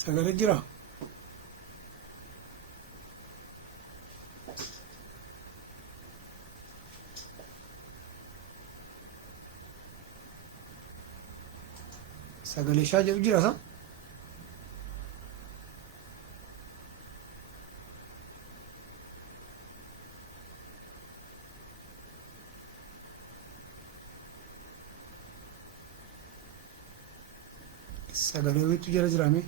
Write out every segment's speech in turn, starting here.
Sagalee jira. Sagalee shaa jedhu jira sa? Sagalee wayiitu jira jiraame.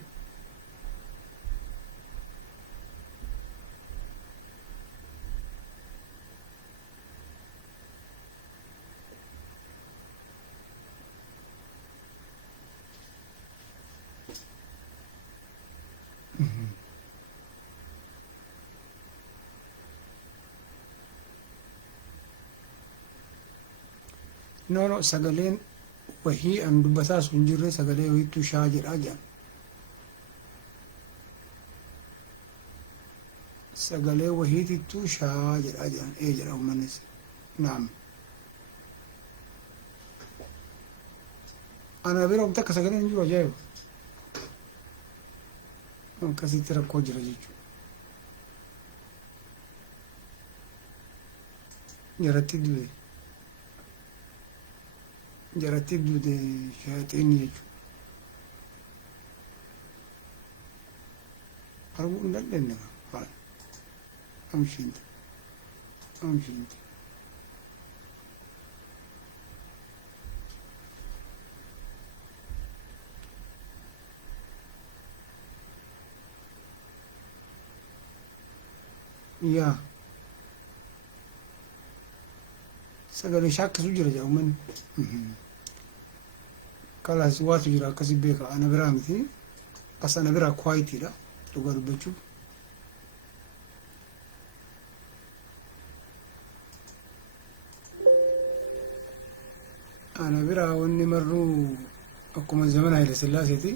No, sagaleen wahii an dubbataa sun jirre sagalee wayiitu shaa jedhaa jedhan. Sagalee wahiitittu shaa jedhaa jedhan. Jedha uummannis. Naam. Ana bira wanta akka sagaleen jiru ajaa'iba. Akkasitti rakkoo jira jechuudha. Jaratti duude shaaxiin jechuudha. Arguu hin dandeenye kan amshiinte. Yaa sagalee shaakkisu jira jedha uummanni. Kalaas waatu jira akkasii beeka. Ana biraa miti. As ana biraa kwaayitiidha dhugaa dubbachuuf. Ana biraa wanni marruu akkuma zamana Haile Sillaaseeti.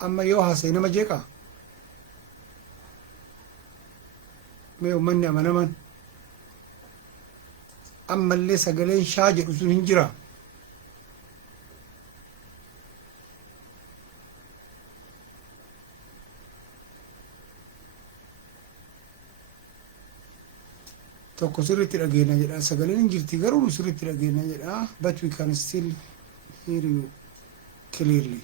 Amma yoo haasa'e nama jeeqaa? Mee uummanni amanaman ammallee sagaleen shaa jedhu sun hin jira. Tokko sirriitti dhageenya jedha. Sagaleen hin jirti garuu sirriitti dhageenya jedha. But we can still hear you clearly.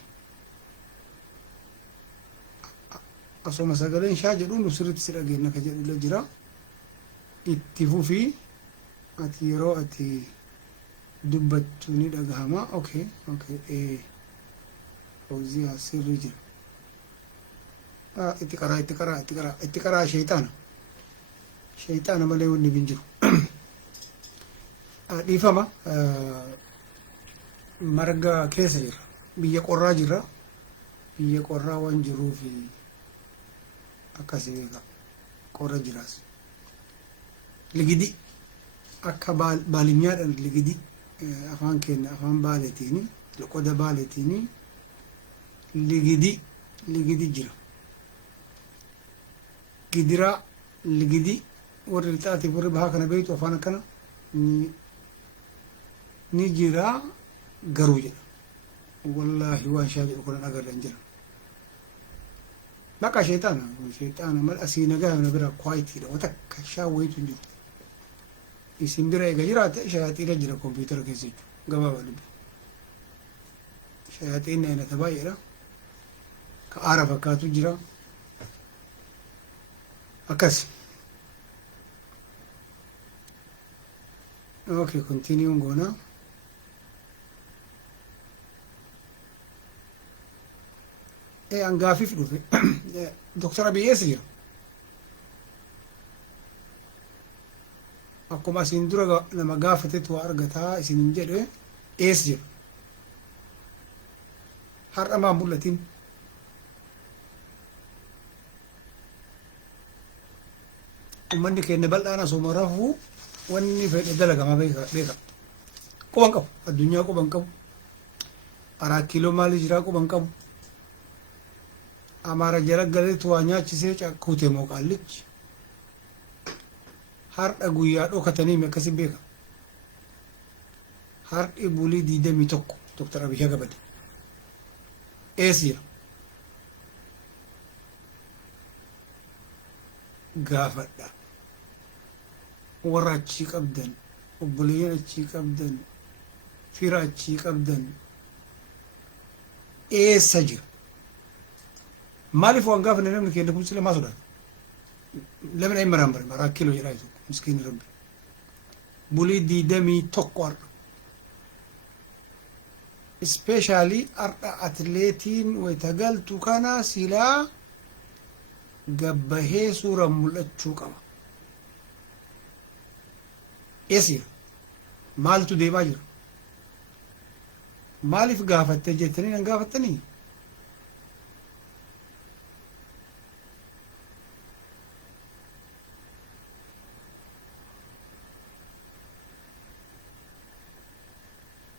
Asuma sagaleen shaa jedhu nu sirriitti si dhageenya ka jedhu jira. Itti fufii ati yeroo ati dubbattu ni dhagahama. Okay. Fawziyaa sirri jira. Itti qaraa sheexaana. Sheexaana malee wanni hin jiru. Dhiifama marga keessa jirra. Biyya qorraa jirra. Biyya qorraa waan jiruuf akkasii beeka. Qorra jiraas. Ligidi akka baalinyaadhaan ligidi afaan keenya afaan baaleetiini loqoda baaleetiini ligidi jira gidira ligidi warri lixaati warri bahaa kana beektu afaan akkana ni jira garuu jedha wallaahi waan shaaji'u kunan agarran jira baqa sheexaana mal asii nagaa na bira kwaayitiidha watakka shaawwayitu hin jiru isin bira eega jiraate shayaaxiina jira kompiitara keessa jechuudha gabaabaa dubbi shayaaxiinni aynata baay'eedha ka aara fakkaatu jira akkas okay continuing goona an gaafiif dhufe doktor Abiy eessa jira akkuma isin dura nama gaafatetu waa argataa isin jedhe eessa jira har'a maa mul'atin ummanni keenya bal'aan asuma rafuu wanni fedhe dalagamaa beeka quban qabu addunyaa quban qabu araa kiiloo maalii jiraa quban qabu amaara jala galeetu waa nyaachisee cakkute moo qaallichi har'a guyyaa dhokatanii akkasi beeka har'i bulii 21 doktor Abiy gabade eessa jira gaafadha warra achii qabdan obboleeyyan achii qabdan fira achii qabdan eessa jira maaliif waan gaafne namni keenya kun sila maa sodaata lamin ay maraan maraa kiiloo jedhaa jiru miskiini rabbi bulii 21 har'a especially har'a atleetiin waytagaltu kana silaa gabbahee suura mul'achuu qaba eessa maaltu deemaa jira maaliif gaafatte jettanii nan gaafattanii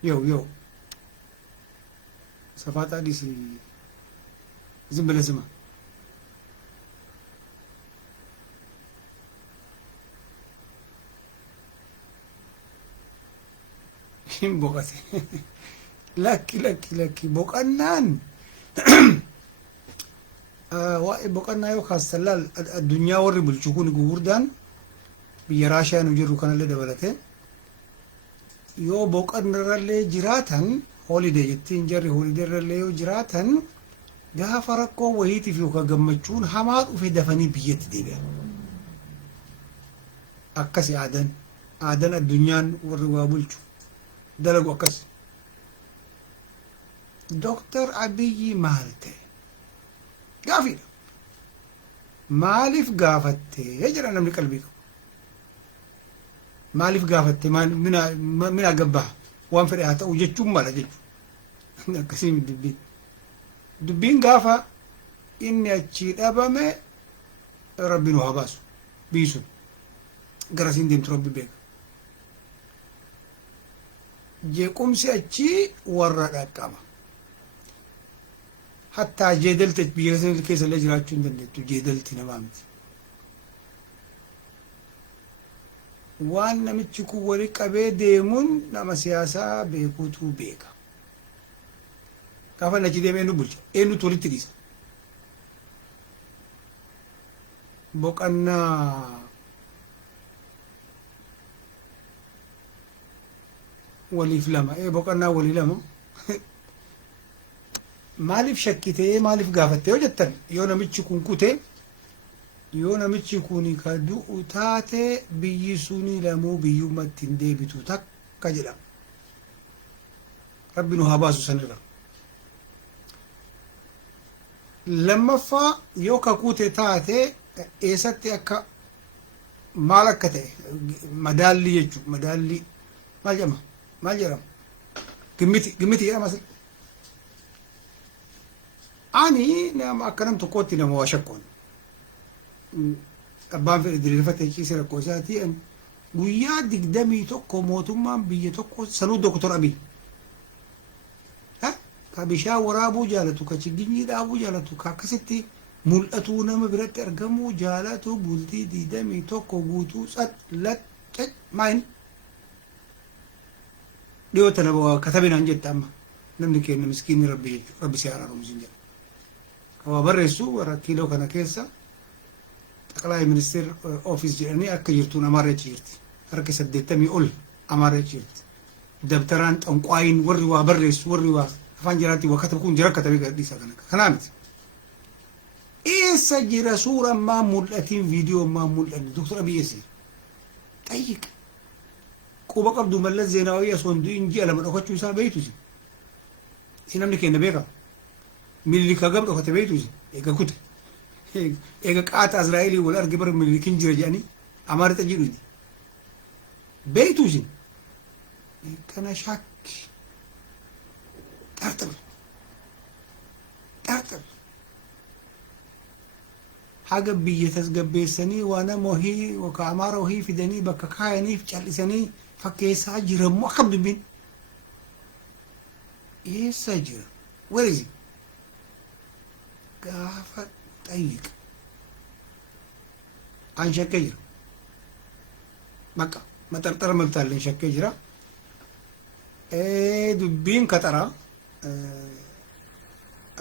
yo safata disi zimbele zima bokate lakki boqannaan waa'ee boqannaa yoo kaastallal addunyaa warri bulchu kun gugurdaan biyya raashiyaa nu jirru kanallee dabalate yoo boqannarrallee jiraatan holiday jettiin jarri holidayrrallee yoo jiraatan gaafa rakkoo wayiitiif yookaan gammachuun hamaa dhufe dafanii biyyatti deebi'an akkasi aadan addunyaan warri waa bulchu dalagu akkas doktor Abiyyi maal ta'e gaafiidha maaliif gaafattee jedha namni qalbii qabu maaliif gaafatte mina gabbaa waan fedhe haa ta'u jechuun mala jechuudha akkasii dubbiin gaafa inni achii dhabame rabbi nu haa baasu biisun garasiin deemtu rabbi beeka jeequmsi achii warra dhaqqaba hattaa jeedalti biyya keessa illee jiraachuu hin dandeettu jeedalti namaa miti waan namichi kun wali qabee deemuun nama siyaasaa beekuutu beeka gaafa achi deemee eenyu bulcha eenyutu walitti dhiisa boqannaa waliif lama boqonnaa walii lama maaliif shakkitee maaliif gaafattee yoo jettan yoo namichi kun kutee yoo namichi kun ka du'u taate biyyi suni lamuu biyyummatti hin deebitu takka jedha rabbi nu haa baasu sanirra lammaffaa yoo ka kute taate eessatti akka maal akka ta'e madaalli jechuudha madaalli maal jedhama gimmiti jedhama asirra ani nama akka nam tokkotti nama waa shakkoon abbaan fedhe diriirfatee ciisee rakkoo isaatii guyyaa 21 mootummaan biyya tokko sanuu doktor Abiy ka bishaan waraabuu jaalatu ka chiginyii dhaabuu jaalatu ka akkasitti mul'atuu nama biratti argamuu jaalatu bultii 21 guutuu lat maayin dhiyoota nama katabinaan jette amma namni kenna miskiinni rabbi jechuudha rabbi si araaramu sin jedha kawaa barreessu warra kiiloo kana keessa xaqalaa ministeer ofiis jedhanii akka jirtuun amaarra achi jirti harka 80 ol amaarra achi jirti dabtaraan xanqaayin warri waa barreessu warri waa afaan jiraatti waa katabu kun jira katabee gadhiisa kanaa miti eessa jira suura maa mul'atiin viidiyoo maa mul'anni doktor Abiy Ahmed xayyiq quba qabdu Mallas Zeenaawii asoo ji'a lama dhokachuu isaa beektusi si namni kenna beeka Minilik hagam dhokate beektusi eega kute eega qaata Azraa'ilii wal arge bara Minilikin jira jedhanii amaarita jedhu beektusi kana shakki tartar haga biyya tasgabbeessanii waan mohii waka amaara ohii fidanii bakka kaayaniif callisanii fakkeessaa jirammoo akkam dubbiin eessa jira where is it gaafa xayyiq an shakkee jira bakka maxarxara maltaalleen shakkee jira dubbiin kaxaraa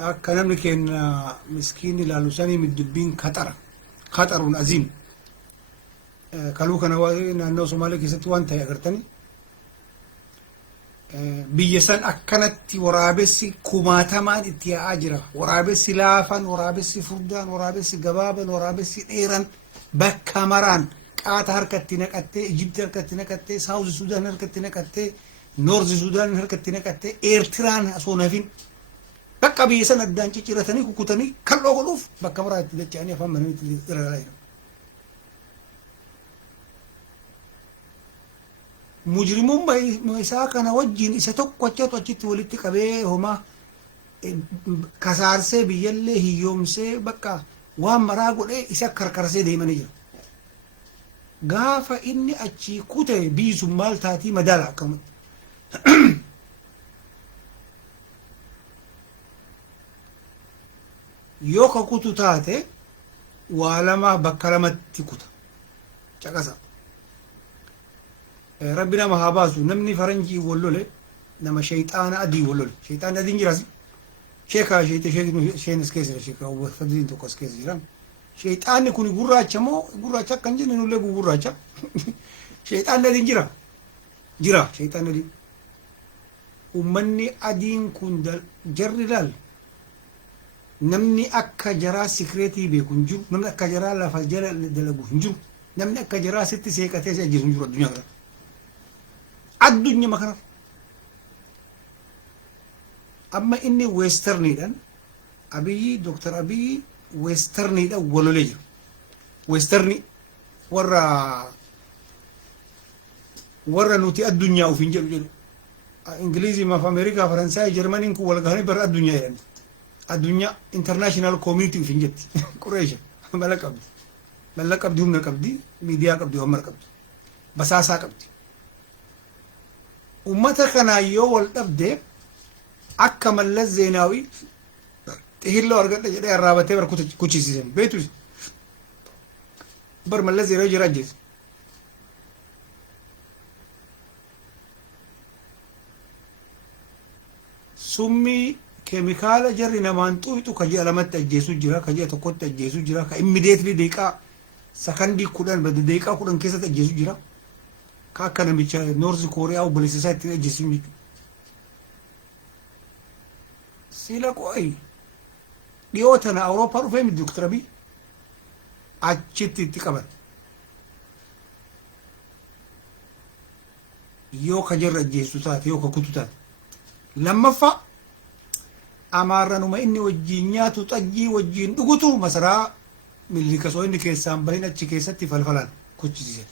akka namni kenna miskiin ilaalu sanii dubbiin kaxaruun aziim kaluu kana naannoo Somaalee keessatti waan ta'e agartanii biyya san akkanatti waraabessi kumaatamaan itti yaa'aa jira waraabessi laafan waraabessi furdaan waraabessi gabaaban waraabessi dheeran bakka maraan qaata harkatti naqattee Ijipti harkatti naqattee Saawuzi Sudaan harkatti naqattee Noorzi Sudaan harkatti naqattee Eertiraan osoo nafin bakka biyya san addaan cicciratanii kukutanii kalloo godhuuf bakka maraa itti dacha'anii afaan mananii itti garagalaa jiran. Mujrimummaa isaa kana wajjin isa tokko achitti walitti qabee homaa kasaarsee biyyallee hiyyoomsee bakka waan maraa godhee isa karkarsee deemanii jiru. Gaafa inni achii kute biisuun maal taatii madaala akkamatti. Yoo ka kutu taate waa lama bakka lamatti kuta caqasa rabbi nama haa baasu namni faranjii wallole nama shayxaana adii wallole shayxaanni adiin jiraasi sheekaa sheenis keessa sheekaa fadliin tokko as keessa jiran shayxaanni kun gurraacha moo gurraacha akkan jenne nullee gurraacha shayxaanni adiin jira shayxaanni adiin ummanni adiin kun jarri laal namni akka jaraa sikreetii beeku hin jiru namni akka jaraa lafa jala dalagu hin jiru namni akka jaraa sitti seeqatee si ajjeesu hin jiru addunyaa kana addunyaa kana amma inni westerniidhaan Abiyyi Dr. Abiyyi westerniidhaan walolee jiru westerni warra nuti addunyaa ofiin jedhu Ingilizii maaf Ameerikaa Faransaay Jarmaniin kun wal gahanii bara addunyaa jedhan الدنيا international community في جت قريشة ملا قبدي هم قبدي ميديا قبدي هم قبدي بساسا قبدي ومتى كان يوول أبدي أكمل الزيناوي تهيلو أرجع جدا الرابطة بر كوتشي سيزن بيتوس بر ملا زيناوي جراجيز سمي keemikaala jarri namaan xuuxu ka ji'a lamatti ajjeesuu jira ka ji'a tokkotti ajjeesuu jira ka immediately deeqaa sakandii 10 bada deeqaa 10 keessatti ajjeesuu jira ka akka namicha Noorzi Kooriyaa obboleessa isaa ittiin ajjeesuu jechuudha. Sila qo'ay dhiyoo tana Awurooppaa dhufee miti Dr. Abiy achitti itti qaban yoo ka jarri ajjeesuu taate yoo ka kutu taate lammaffaa amaarranuma inni wajjin nyaatu xajjii wajjin dhugutu masaraa Minilika soo inni keessaan bahin achi keessatti falfalaan kuchisiisan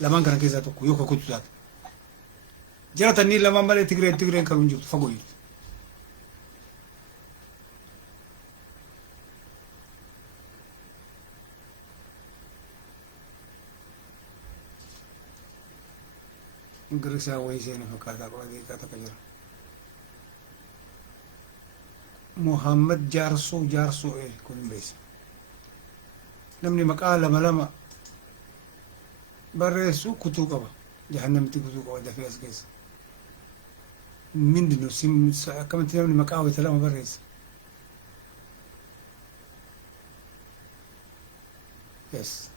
lamaan kana keessaa tokko yoo ka kutu taate jaratanii lamaan malee Tigreen kan hin jirtu fagoo jirtu. Ingirisaa wayii seena fakkaataa qaba deeqaa takka jira. Muhammad Jaarso kun hin beeysa. Namni maqaa lama barreessu kutuu qaba. Jahannamti kutuu qaba dafee as keessa. Mindinu akkamitti namni maqaa wayita lama barreessa. Yes.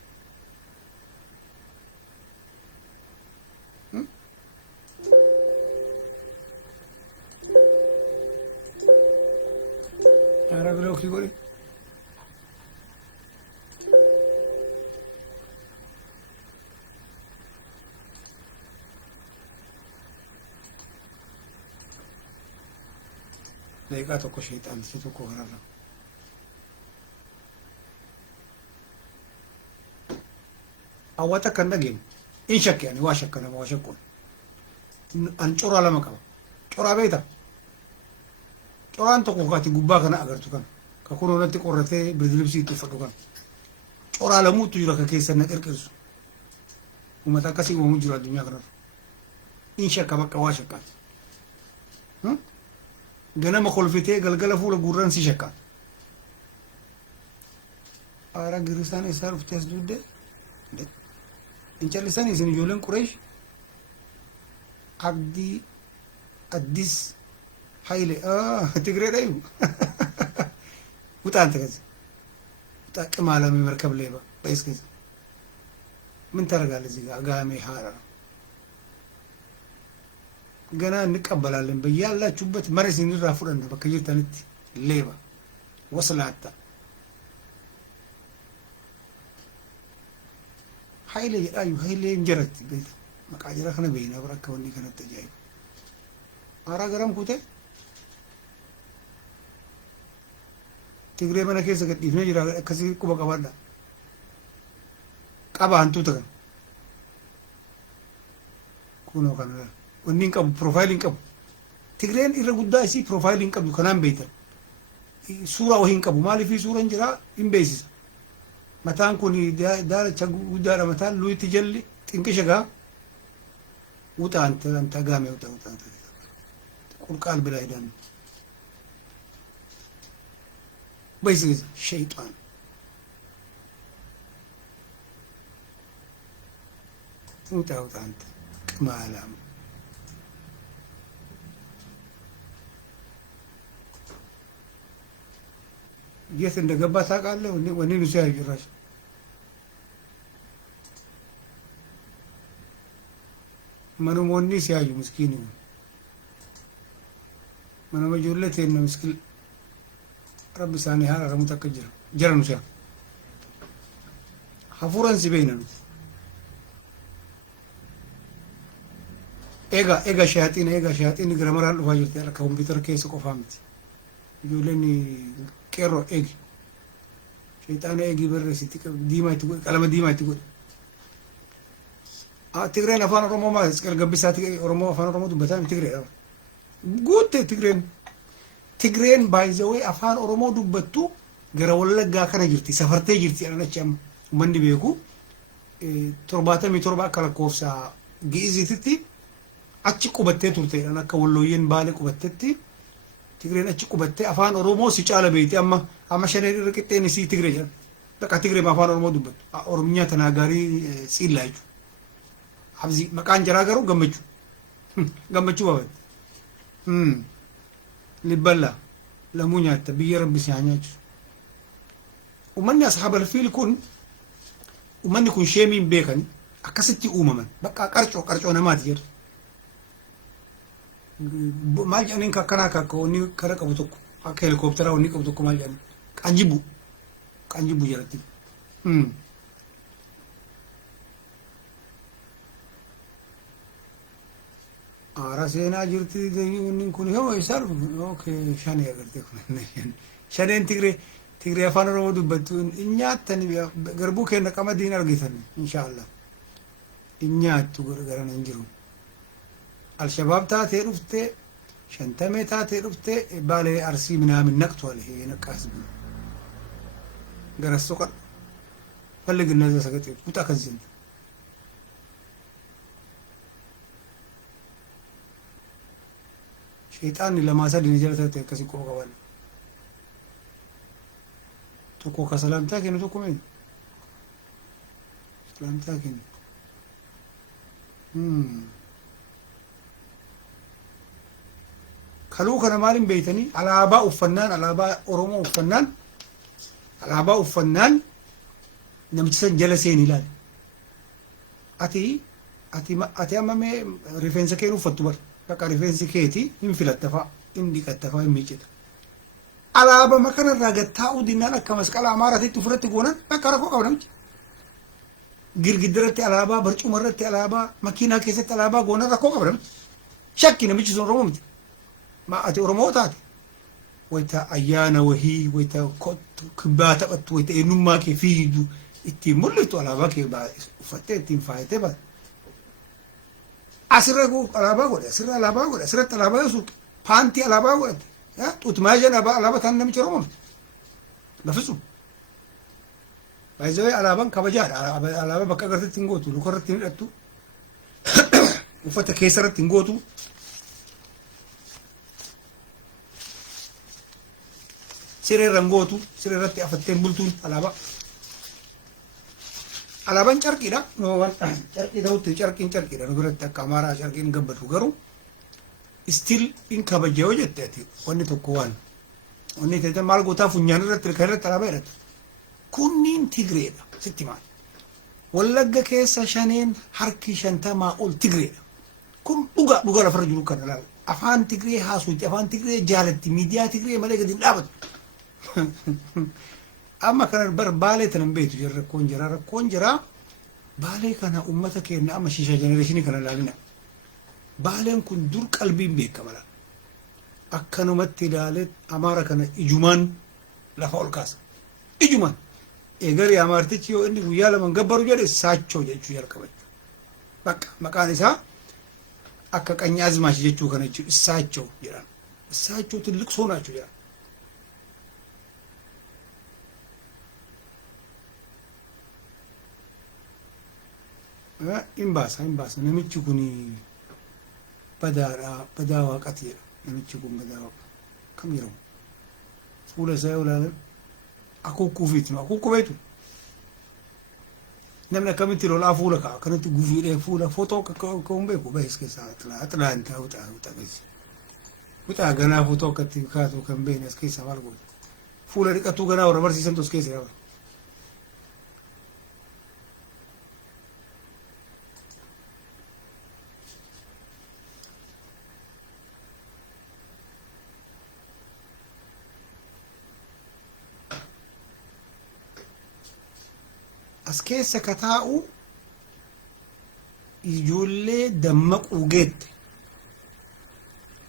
Ara bloki godhi. Daqiiqaa tokko sheexaantichi tokko kanarra. Hawwata kan dhageenyu in shakke ani waa shakka nama waa shakkuun. An coraa lama qaba. Coraa beektaa? Coraan tokko kaati gubbaa kana agartu kan. Ka kunoo natti qorratee birdilibsii itti uffadhu kan. Coraa lamuutu jira ka keessa na qirqirsu. Uummata akkasii uumamu jira addunyaa kanarra. In shakka bakka waa shakkaati. Ganama kolfitee galgala fuula gurraan si shakka. Aara girisaan isaa dhuftee as duudde. In callisan isin ijoolleen Qureesh Abdii Addis Haile Tigree dhayu. Utaan takkas. Utaa qimaalamee markab leeba dhees keessa. Min taragaale zigaa agaamee haadha. Ganaa inni qabbalaalleen bayyaallaachuubbatti mara isinirraa fudhanna bakka jirtanitti leeba waslaatta. Haile jedhaayu Haile hin jaratti beekta. Maqaa jara kana beeknaa bara akka wanni kanatti ajaa'iba. Aaraa garam kutee Tigree mana keessa gadhiifnee jira akkasii quba qabaadha. Qaba hantuuta kan. Kunoo kana wanni hin qabu profaayilii hin qabu. Tigreen irra guddaa isii profaayilii hin qabdu kanaan beektan. Suuraa wahii hin qabu maaliifii suuraan jira hin beeksisa. Mataan kun daalacha guddaadha mataan luyitti jalli xinqisha gaa. Utaan tagaame utaan. Qulqaal bilaa hidhan. Beeksisa shayxaan. Utaan qimaalam. የት እንደገባ ታውቃለህ? ወኔ ነው ሲያዩ ጭራሽ መኖሞኒ ሲያዩ ምስኪን መኖ መጆለት የነ ምስኪን ረብ ሳኒ ሀራ ረሙ ተከጅራ ጀረኑ ሲያ ሀፉረን ሲበይነ ነው ኤጋ ሸያጢን ግረመራል ዱፋ ያለ ኮምፒውተር ኬስ ቆፋምት ይሉኝ Qeerroo eegi shayxaana eegii barreessitti diimaa itti godhe qalama diimaa itti godhe. Tigreen afaan Oromoo maal gabbisaa Oromoo afaan Oromoo dubbataa Tigreedha. Guutte Tigreen baay'izawee afaan Oromoo dubbattu gara Wallaggaa kana jirti safartee jirti jedhan achi amma uummanni beeku 77 akka lakkoofsa Gi'iziititti achi qubattee turte jedhan akka Wallooyyeen Baalee qubattetti. Tigreen achi qubattee afaan Oromoo si caala beekti amma shaneen irra qixxeen isii Tigree jedhan. Bakka Tigree afaan Oromoo dubbattu. Oromiyaa tanaa gaarii siillaa jechuudha. Habzi maqaan jaraa garuu gammachuu. Gammachuu baafatti. Libballa lamuu nyaatta biyya rabbi si haa nyaachisu. Uummanni ashaabal fiil kun uummanni kun sheemiin beekani akkasitti uumaman. Bakka qarcoo namaati jedhu. Maal jedhaniin kakkanaa kakka wanni kara qabu tokko akka helikoophiteraa wanni qabu tokko maal jedhani qanjibu jalatti. Aara seenaa jirti wanni kun yoo isaa okay shanee agartee kun shaneen Tigree afaan Oromoo dubbattu nyaatani garbuu kenna qamadiin argitan inshaallah nyaattu gargaran hin jiru. Al-Shabaab taatee dhuftee shantamee taatee dhuftee Baalee Arsii minaamin naqtu alee naqaas garasso qad falligna za sagati kuta kazin shaytaan lama sadii jalata akkasi qofa qaban tokko ka salaamtaa kennu tokko mee salaamtaa kennu kaluu kana maalin beeytanii alaabaa uffannaan alaabaa oromoo uffannaan namichi san jala seeni ilaali ati amma mee rifeensa kee uffattu bar bakka rifeensi keeti hin filatta fa'a hin dhiqatta fa'a hin miicita alaaba makanarraa gattaa'uu dinnaan akka masqala amaaraatitti ofirratti goonan akka rakkoo qaba namichi girgiddaratti alaabaa barcumarratti alaabaa makiinaa keessatti alaabaa goonan rakkoo qaba namichi shakki namichi sun oromoo miti ma ati oromoo taate wayita ayyaana wahii wayita kibbaa taphattu wayita eenyummaa kee fiidu ittiin mul'iftu alaabaa kee uffattee ittiin faayitee baate asirra alaabaa godhe asirra alaabaa godhe asirratti alaabaa suuqe paantii alaabaa godhate utmaajaan alaabaa taan namicha oromoo lafisuu baay'ee alaabaan kabajaadha alaabaa bakka agarteetti hin gootu lukarratti hin hidhattu uffata keessarratti hin gootu sireerran gootu sireerratti afatteen bultuun alaabaan carqiidha carqii ta'utti carqiidha nu biratti akka amaaraa carqiin gabbatu garuu still in kabaja yoo jette ati wanni tokko wanni ta'e maal gootaa funyaan irratti kan irratti alaabaa hidhatu kunniin tigreedha sitti maal wallagga keessa shaneen harki 50 ol tigreedha kun dhugaa lafarra jiru kan ilaala afaan tigree haasuutti afaan tigree jaalatti miidiyaa tigree malee gadi dhaabatu amma kana bar baalee tanan beetu jira rakkoon jira baalee kana ummata keenya amma shisha genereeshinii kana ilaalina baaleen kun dur qalbiin beekama laal akkanumatti ilaalee amaara kana ijumaan lafa ol kaasa ijumaan eegari amaartichi yoo inni guyyaa laman gabbaru jedhe saachoo jechuu jalqabachuu bakka maqaan isaa akka qanyaazmaash jechuu kana jechuu saachoo jedhan saachoo tilliqsoo naachuu jedhan imbaasa namichi kun badaa waaqati jedha namichi kun badaa waaqa kam jedhamu fuula isaa yoo ilaalan akuukkuufiitti akuukku beektu namni akkamitti lolaa fuula ka'a kanatti gufiidhee fuula footoo akka hin beeku bahis keessaa atlaantaa wuxaa ganaa footoo akkatti kaatu kan beekne as keessaa maal gootu fuula dhiqatuu ganaa warra barsiisantu as keessa jira as keessa kataa'u ijoollee dammaquu geette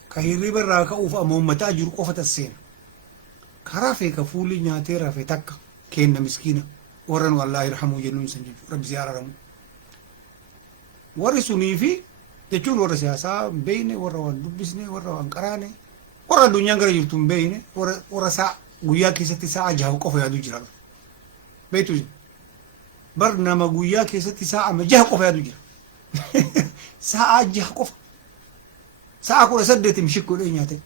ka hirriba irraa ka'uuf ammoo mataa jiru qofa tasseena karaa feeka fuulli nyaatee rafee takka kenna miskiina warra nu allaa irhamuu jennuun san jechuudha rabbi si araaramu warri sunii fi jechuun warra siyaasaa hin beeyne warra waan dubbisne warra waan qaraane warra addunyaan gara jirtu hin beeyne warra saa guyyaa keessatti sa'a jaha qofa yaadu jira beektu bar nama guyyaa keessatti sa'a jaha qofa yaadu jira sa'a jaha qofa sa'a 18 mishikkoodhee nyaate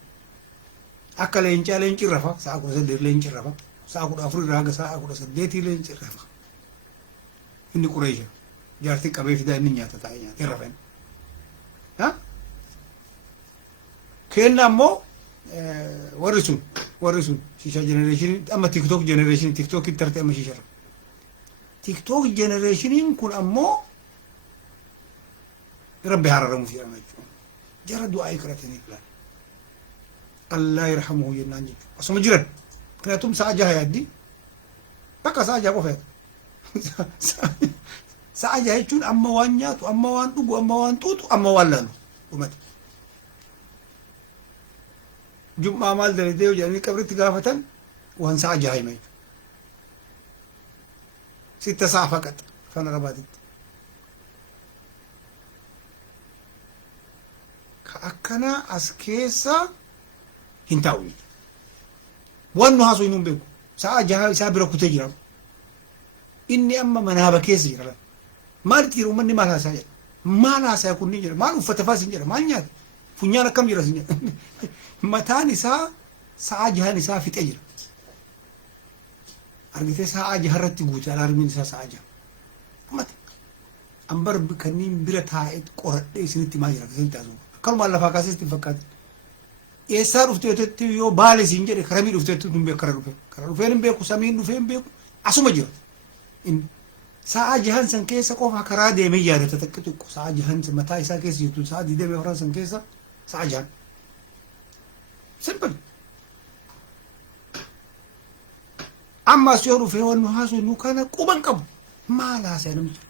akka leenci rafa sa'a 18 leenci rafa sa'a 14 irraa haga sa'a 18 leenci rafa inni qureesha jaartii qabee fidaa inni nyaata taa'ee nyaatee rafeen kenna ammoo warri sun shisha generation amma tiktok generation tiktok ittarte amma shisha tiktok generation kun ammoo rabbi hararamuuf jedhama jechuudha jara du'aa ikratanii filan Allah yarhamuhu jennaan jechuudha asuma jiran kanatum sa'a jaha yaaddi bakka sa'a jaha qofa sa'a jaha jechuun amma waan nyaatu amma waan dhugu amma waan xuuxu amma waan laalu dhumate jum'aa maal dalagdee jedhanii qabritti gaafatan waan sa'a jaha hima jechuudha ستة ساعة فقط فانا رباطت كأكنا أسكيسا هنتاوي وانو هاسو ينون بيكو ساعة جها سابرا كتجرم إني أما منابا كيسي جرم ما رتيرو مني ما لها ساجر ما لها سيكون نجر ما لها فتفاس نجر ما نجر فنيانا كم جرس نجر متى نساء ساعة جها نساء في تجر argitee sa'a jaharratti guute alaarmiin isaa sa'a jaha mata ambar kanneen bira taa'ee qoradhee isinitti maa jira akkasitti taasisu akkanumaan lafaa kaasee fakkaata eessaa dhufteetti yoo baale siin jedhe karamii dhufteetti hin beeku kara dhufeen hin beeku samiin dhufee hin beeku asuma jira sa'a jahan san keessa qofa karaa deemee yaadata xiqqoo sa'a jahan mataa isaa keessa jirtu sa'a 24 san keessa sa'a jahan simple amma yoo dhufee waan nu haasu nu kana quban qabu maal haasa'e namichi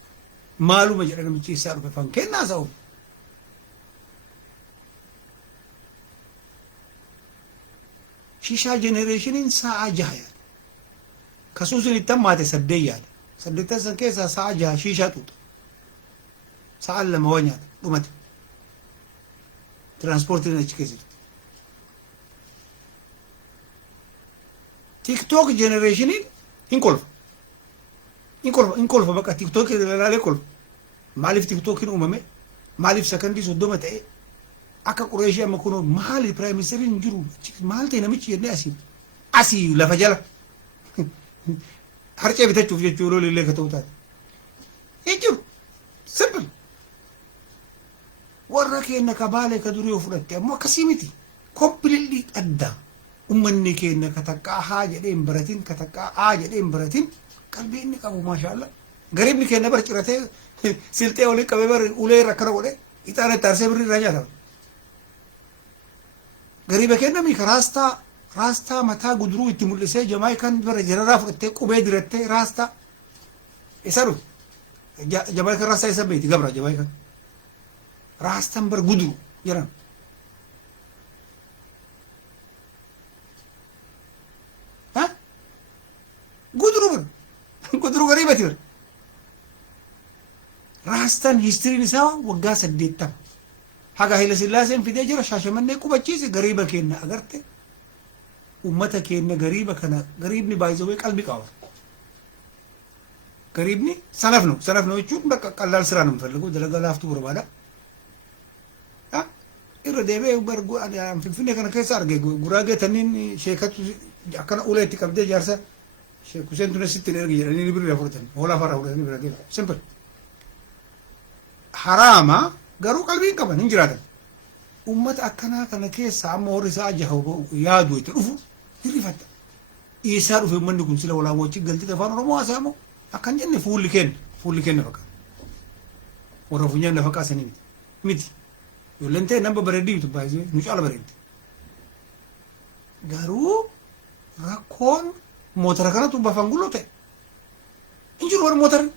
maaluma jedha namichi isaa dhufe fan kennaa sa'u shishaa jenereeshiniin sa'a jaha yaada kasuusin ittan maate saddee yaada saddeettan san keessaa sa'a jaha shishaa xuuxa sa'a lama waa nyaata dhumate tiraanspoortiin achi keessa jirti TikTok generationiin hin kolfa bakka TikTok ilaalee kolfa maaliif TikTokiin uumame maaliif sakandii 30 ta'e akka qureeshii amma kunoo maali prime ministeriin jiru maal ta'e namichi jennee asii lafa jala harcee bitachuuf jechuu loolu illee ka ta'u taate jechuun simple warra keenya ka baalee ka durii fudhatte ammoo akkasii miti completely adda ummanni keenya ka taqqaa haa jedhee hin baratin ka taqqaa haa jedhee hin baratin qalbii inni qabu maashaallah gariibni keenya bar ciratee silxee olii qabee bar ulee irra akkana godhe ixaana itti arsee birrii irraa nyaatama gariiba keenya mii ka raastaa mataa guduruu itti mul'isee jamaayikaan bara jararaa fudhattee qubee dirattee raastaa isa dhufe jamaayikaan raastaa isa beeti gabra jamaayikaan raastaan bar guduru jedhama guduru gariibati bar raastaan histiriin isaa waggaa 80 haga Haile Sillaaseen fidee jira Shaashamannee qubachiise gariiba keenya agarte ummata keenya gariiba kana gariibni baay'ee qalbii qaba gariibni sanafno jechuun bakka qallaal siraa nu falligu dalaga laaftuu barbaada irra deebee bargu finfinnee kana keessa arge guraagee tanniin sheekatu akkana ulee itti qabdee jaarsa sheekuseen tuna sitti ergi jedhanii ni birrii fudhatan hoolaa farraa fudhatanii bira deemu simple haraama garuu qalbiin qaban hin jiraatan ummata akkanaa kana keessa amma warri isaa jaha yaadu itti dhufu hirrifatta isaa dhufe ummanni kun sila walaa mochi galtite afaan oromoo haasaa moo akkan jenne fuulli kenna fakkaata warra funyaan lafa qaasanii miti yolleen ta'e namba bareeddii bitu baay'ee nu caala bareeddi garuu rakkoon motora kanatu bafan gulloo ta'e hin jiru warra motorri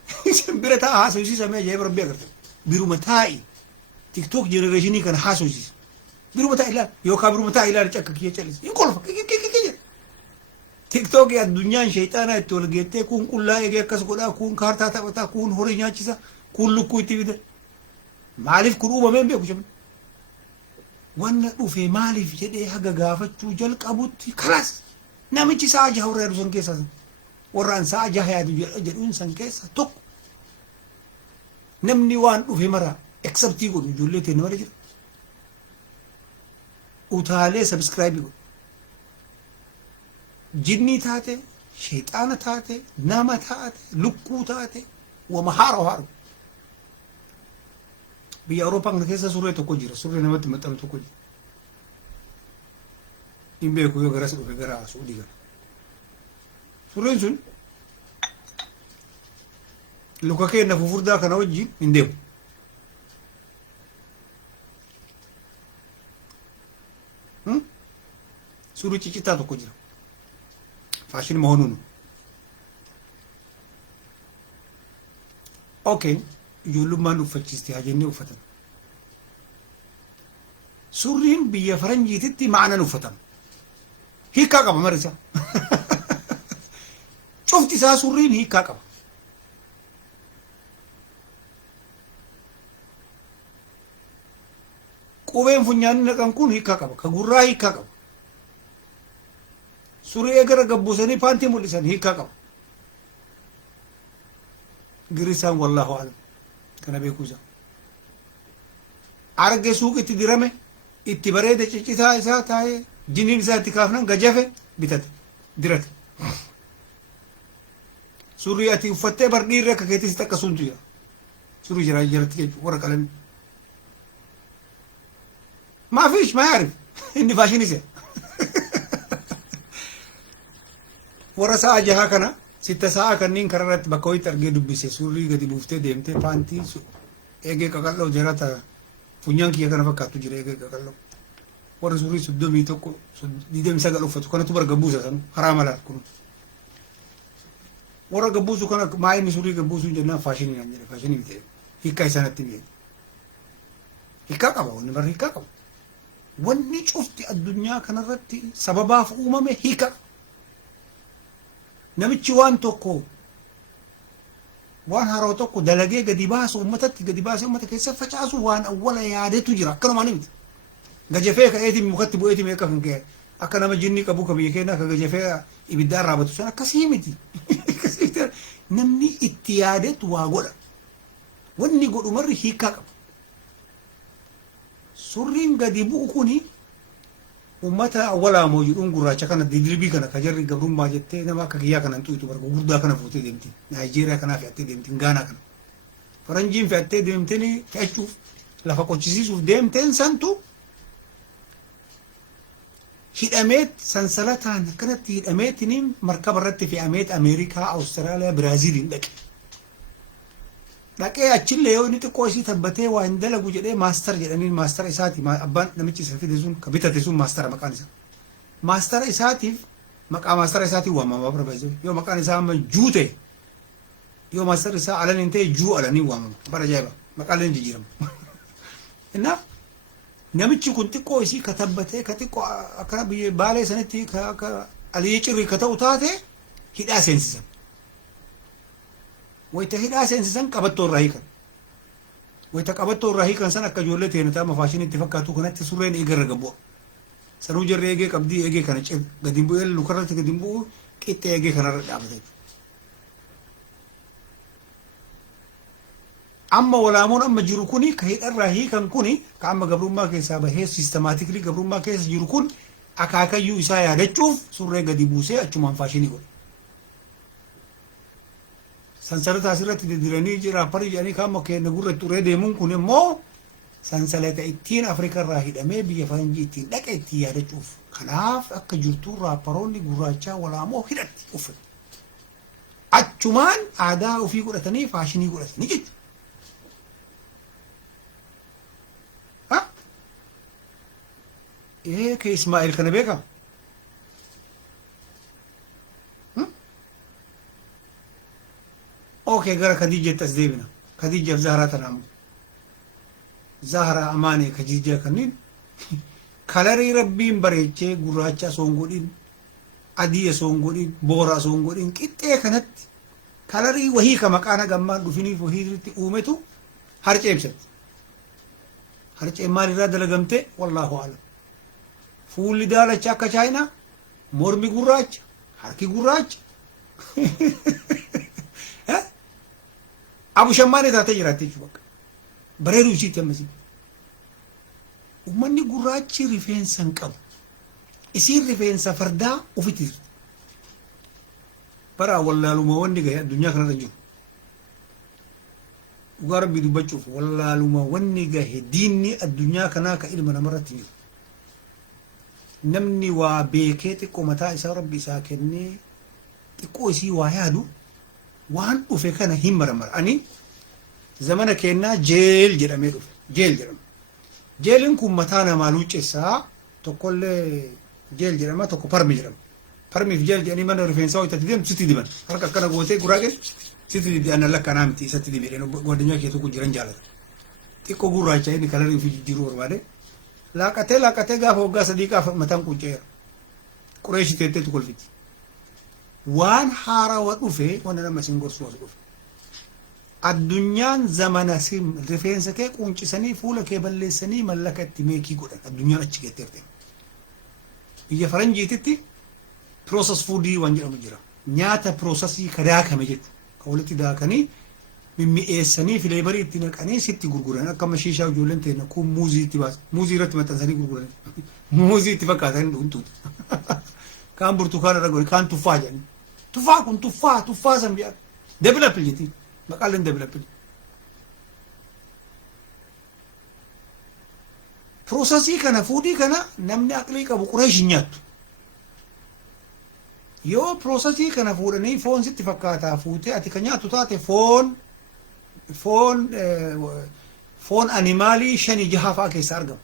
bira ta'a haasawisiisamee ajaa'ib rabbii agarte biruma taa'i TikTok generationii kana haasawisiisa biruma ta'a ilaali yookaan biruma ta'a ilaali cakka kiyya calisi hin kolfa kiyya TikTok addunyaan shayxaanaa itti wal geettee kun qullaa eegee akkas godhaa kun kaartaa taphataa kun horii nyaachisa kun lukkuu itti fida maaliif kun uumamee hin beeku jedhama wanna dhufe maaliif jedhee haga gaafachuu jalqabutti kalaas namichi sa'a jaha warra yaadu san keessaa warraan sa'a jaha yaadu jedhuun san keessa tokko namni waan dhufe mara acceptii godhu ijoollee ta'e nama jira utaalee subscribe godhu jinnii taate shayxaana taate nama taate lukkuu taate wama haaro biyya Awurooppaa kana keessa surree tokko jira surree namatti maxxanu tokko jira hin beeku yoo garas dhufe gara Suudii gara surreen sun luka keenya fufurdaa kana wajjin hin deemu surri ciccitaa tokko jira faashin መሆኑን okay ijoollumaan uffachiiste hajennee uffatan surriin biyya faranjiititti ma'anan uffatan hiikaa qaba marisa cufti isaa surriin hiikaa qaba qubeen funyaanni naqan kun hiikaa qaba ka gurraa hiikaa qaba surrii eegara gabbusanii paantii mul'isan hiikaa qaba girisaan wallaahu alam kana beekuusa arge suuq itti dirame itti bareede ciccitaa isaa taa'ee jiniin isaa itti kaafnan gajafe bitate dirate surrii ati uffattee bar dhiirri akka keetis akkasumtu jira surrii jira jiratti jechuudha warra qalanii maafish maa yaarif inni faashinii se'a warra sa'a jahaa kana sitta sa'a kanneen karaa irratti bakka wayitti argee dubbise surrii gadi buuftee deemtee paantii eegee qaqal'oo jirata funyaan kiyya kana fakkaattu jira eegee qaqal'oo warra surrii 31 29 uffatu kanatu bar gabbuusa san haraa malaa kun warra gabbuusu kana maa inni surrii gabbuusu jennaan faashinii naan jedhe faashinii bitee hiikkaa isaanitti biyya hiikkaa qaba wanni bar hiikkaa qaba wanni cufti addunyaa kanarratti sababaaf uumame hiika namichi waan tokko waan haroo tokko dalagee gadi baasu ummatatti gadi baasee ummata keessa facaasu waan awwala yaadetu jira akkanuma ni miti gajafee ka'eetiin mukatti bu'eetiin meeqa kan ka'e akka nama jinni qabu ka biyya keenya akka gajafee ibiddaan raabatu san akkasii miti namni itti yaadetu waa godha wanni godhu marri hiikaa qaba surriin gadi bu'u kuni ummata awwalaa moo jedhuun gurraacha kana didilbii kana ka jarri gabrummaa jettee nama akka kiyyaa kana tuutu barba gurguddaa kana fuutee deemti naayijeeriyaa kanaa fe'attee deemti gaanaa kana faranjiin fe'attee deemtee fe'achuuf lafa qochisiisuuf deemteen santu hidhameet sansalataan akkanatti hidhameetiniin markaba irratti fe'ameet Ameerikaa, Awustiraaliyaa, Biraaziiliin dhaqee achillee yoo inni xiqqoo isii tabbatee waa hin dalagu jedhee maastar jedhaniin maastara isaati abbaan namichi isa fide sun ka bitate sun maastara maqaan isaa maastara isaatiif maqaa maastara isaatiin waamama barbaade yoo maqaan isaa amma juu ta'e yoo maastara isaa alan hin ta'e juu alaniin waamama bara ajaa'iba maqaaleen jijjiirama innaaf namichi kun xiqqoo isii ka tabbatee ka xiqqoo akkana biyya baalee sanitti ka aliyee cirrii ka ta'u taate hidhaa seensisan wayita hidhaa seensisan qabattoo irraa hiikan wayita qabattoo irraa hiikan san akka ijoollee teenu taama faashinii itti fakkaatu kanatti surreen eegarra gabbu'a sanuu jarri eegee qabdii eegee kana gadi bu'ee lukarratti gadi bu'u qixxee eegee kanarra dhaabate amma walaamoon amma jiru kuni ka hidharraa hiikan kuni ka amma gabrummaa keessaa bahee siistemaatikilii gabrummaa keessa jiru kun akaakayyuu isaa yaadachuuf surree gadi buusee achumaan faashinii godhe sansalata asirratti diddiranii jira parii jedhanii kaama keenya gurra xuree deemuun kun immoo sansalata ittiin Afrikaa irraa hidhamee biyya faranjii ittiin dhaqe ittiin yaadachuuf kanaaf akka jirtuu raapparoonni gurraachaa walaamoo hidhatti uffatu achumaan aadaa ofii godhatanii faashinii godhatanii jechuudha. Ke Ismaa'eel kana beekaa? اوكي قال خديجة تسديبنا خديجة زهرة تنام زهرة أمانة خديجة كنين كالري ربين بريتشي قراتشا سونغولين أدية سونغولين بورا سونغولين كتة كانت كالري وهي كما كان جمال دفيني وهي أومته هرج إمسد هرج إمالي راد لجمته والله أعلم فول دالة شاكا شاينا مورمي قراتش هركي قراتش أبو شمانة تاتي جراتي شوك بريرو شيء تمسي ومني قراتشي ريفين سنكب يصير ريفين سفردا وفتير برا والله لو ما وني جاي الدنيا كنا رجيم وقارب بدو بتشوف والله لو ما وني جاي ديني الدنيا كنا كإلى من مرة تيجي نمني وبيكتي كومتا إسا ربي ساكنني تكوسي وهادو وان وفكنا هم مرمر أني زمانك كنا جيل جرامي جيل جرام جيلنكم متانا مالوش إسا تقول جيل جرام تقول برمي جرام برمي في جيل يعني من رفينساوي تتدين ستي دبن هركا كنا قوتي قراقل ستي دي أنا لك أنا متي ستي دي بيرنو قدنيا كي تقول جران جالر تيكو قراء شيء نكالر في جيرور ماله لا كتة غافو صديقة متان كوجير قريش تيتة تقول فيتي وان حارة وقفه وانا لما سنقر سواس قفه الدنيا زمن سيم رفين سكيك ونش سني فولا كيبل سني ملكة تميكي قرن الدنيا أتشكي ترتين يجي فرنجي تتي process foodي وانجر مجرى نياتا processي كداك مجد قولتي داكني ممي إيساني في ليبري تنكاني ستي غرغران كما شيشا وجولن تينا كو موزي تباس موزي رتمة تنساني غرغران موزي تفكاتين دونتوت كان برتقال رجل كان تفاح يعني تفاح كن تفاح سنبيا develop jeti maqaaleen develop processii kana fuudii kana namni aqlii qabu qureeshi nyaattu yoo processii kana fuudhanii foon sitti fakkaataa fuutee ati kan nyaattu taate foon animaalii 5-6 fa'aa keessa argama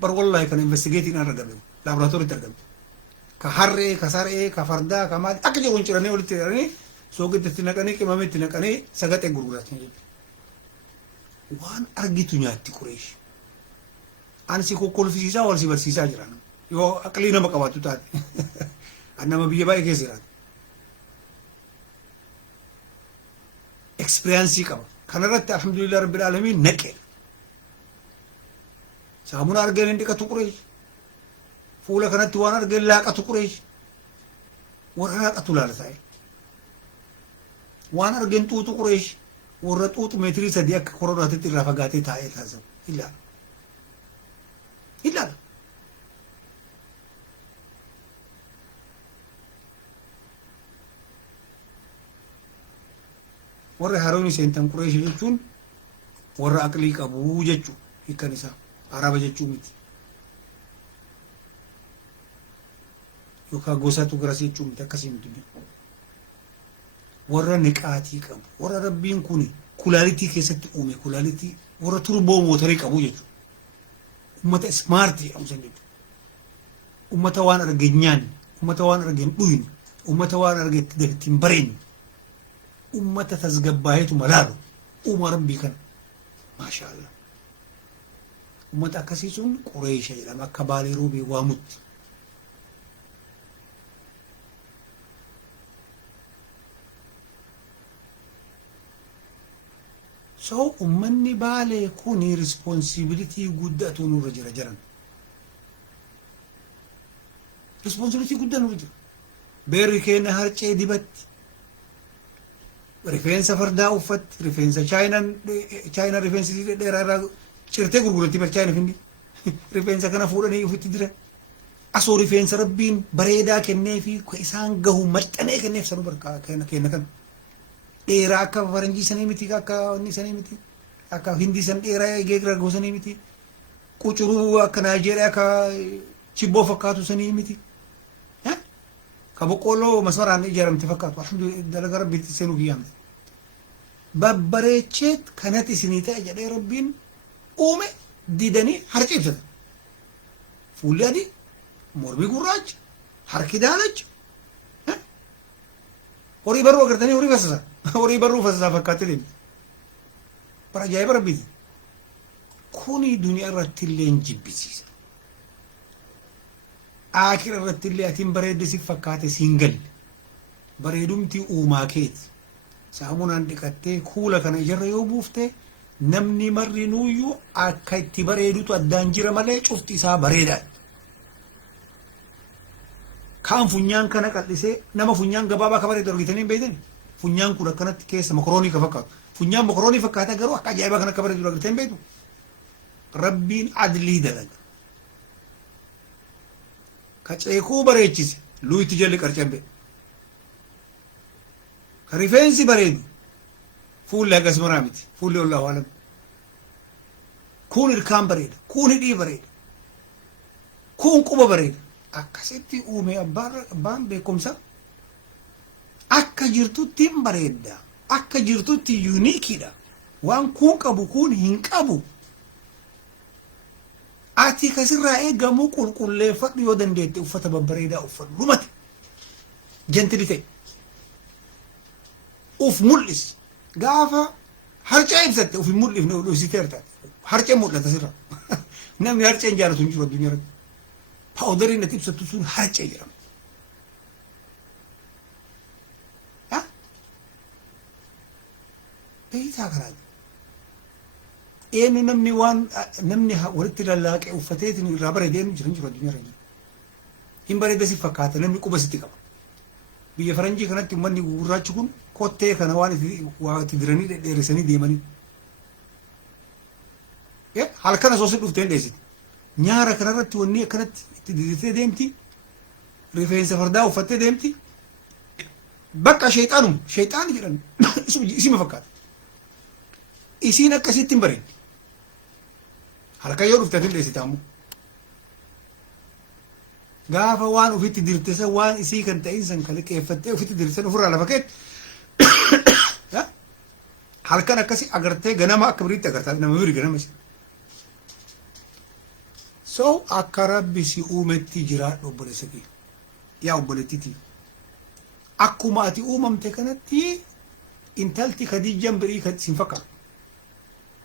bar wallahi kan investigating argame laboratooriitti argame ka harree ka saree ka fardaa ka maali akka jiruun ciranii walitti hidhanii soogiddaatti naqanii qimameetti naqanii sagaxee gurguratan waan argitu nyaatti qureesh ani si kokkolfisiisaa wal si barsiisaa jiran yoo aqlii nama qabaatu taate nama biyya baay'ee keessa jiraatu experience qaba kanarratti alhamdulillah rabbil alamin naqe saamuna argeen dhiqatu qureesh fuula kanatti waan argeen laaqatu qureesh warra laaqatu laalataa waan argeen xuuxu qureesh warra xuuxu meetirii 3 akka koronaatitti irraa fagaatee taa'ee taasisu ilaala warra harooni seentan qureesh jechuun warra aqlii qabu jechuu hiikan isaa araba jechuu miti yookaan gosatu garasi jechuu miti akkasii miti warra niqaatii qabu warra rabbiin kun kulaalitii keessatti uume kulaalitii warra turboo mootorii qabu jechuu ummata smartii amsan jechuu ummata waan argeen nyaanni ummata waan argeen dhuyni ummata waan argeen ittiin bareenni ummata tasgabbaayetu malaalu uuma rabbii kana maasha Allah ummata akkasii sun qureesha jedhama akka baalee roobee waamutti so ummanni baalee kuni responsibility guddatu nurra jira jiran responsibility guddaa nurra jira beerri keenya harcee dibatti rifeensa fardaa uffatti rifeensa chaayina rifeensi dheeraa irraa cirtee gurguratti bar chaayina findi rifeensa kana fuudhanii ufitti dira asoo rifeensa rabbiin bareedaa kennee fi isaan gahu maxxanee kenneef sanu barkaa kenna kan dheeraa akka faranjii sanii miti akka inni sanii miti akka hindi san dheeraa geegra gosanii miti qucuruu akka naajeeriyaa akka chibboo fakkaatu sanii miti ka boqqolloo masmaraan ijaaramte fakkaatu alhamdulillah dalaga rabbiitti seenuu kiyyaamte babbareecheet kanatti isinii ta'e jedhee rabbiin uume didanii harci ibsata fuulli adii mormi gurraacha harki daalacha horii barruu agartanii horii fassasa horii barruu fassasaa fakkaate deemte bara ajaa'iba rabbiiti kuni duniyaa irratti illee hin jibbisiisa آخر الرت اللي أتين بريد سيف فكاتي سينجل بريدومتي وماكيت سامون عندك أتى كولا كان يجرى يوبوفته نمني مرينويو أكيد بريدو تو الدانجرة مالي شفتي سا بريدا كان فنيان كنا كاتلسه نما فنيان جبابا كبري درجتين بيدن فنيان كورا كانت كيس مكروني كفكات فنيان مكروني فكاتا جرو أكاد جايبا كنا كبري درجتين بيدو ربين عدلي دلنا كاتشيكو بريتشيس لوي تجلي كرچمبه كريفنسي بريد فول لا قسمرامتي فول الله اعلم كون الكام بريد كون دي بريد كون قبا بريد اكاسيتي اومي ابار بام بكمسا akka jirtutti bareedda akka jirtutti uniikidha waan kun qabu kun hin qabu ati kasirraa eegamu qulqulleeffadhu yoo dandeette uffata babbareedaa uffadhu dhumate gentilite uf mul'is gaafa harcee ibsatte uf mul'ifne udhusiteerta harcee mul'ata sirra namni harceen jaalatu hin jiru addunyaa irratti paawudariin ati ibsattu sun harcee jedhama beeytaa karaa eenyu namni waan namni walitti lallaaqee uffateetiin irraa bareedeen jiran jiru addunyaa irra hin bareeda si fakkaata namni quba sitti qaba biyya faranjii kanatti uummanni gurraachi kun kottee kana waan itti diranii dheeressanii deemanii halkan asoo si dhufteen dheessiti nyaara kanarratti wanni akkanatti itti diditee deemti rifeensa fardaa uffattee deemti بقى شيطان جرن اسمه فكات إسينا كسيتين برين هلا كيورو فتاتين ليس تامو غافا وان وفيت ديرتسا وان إسي كان تاينسن كلك يفتي وفيت ديرتسا نفر على فكيت هلا كان كسي أغرتي غنما كبريت أغرتي نموري غنما سو أكرب بسي أومتي جرات وبرسكي يا وبلتيتي أكما أتي تكنتي إنتلتي خديجة بري خد سنفكا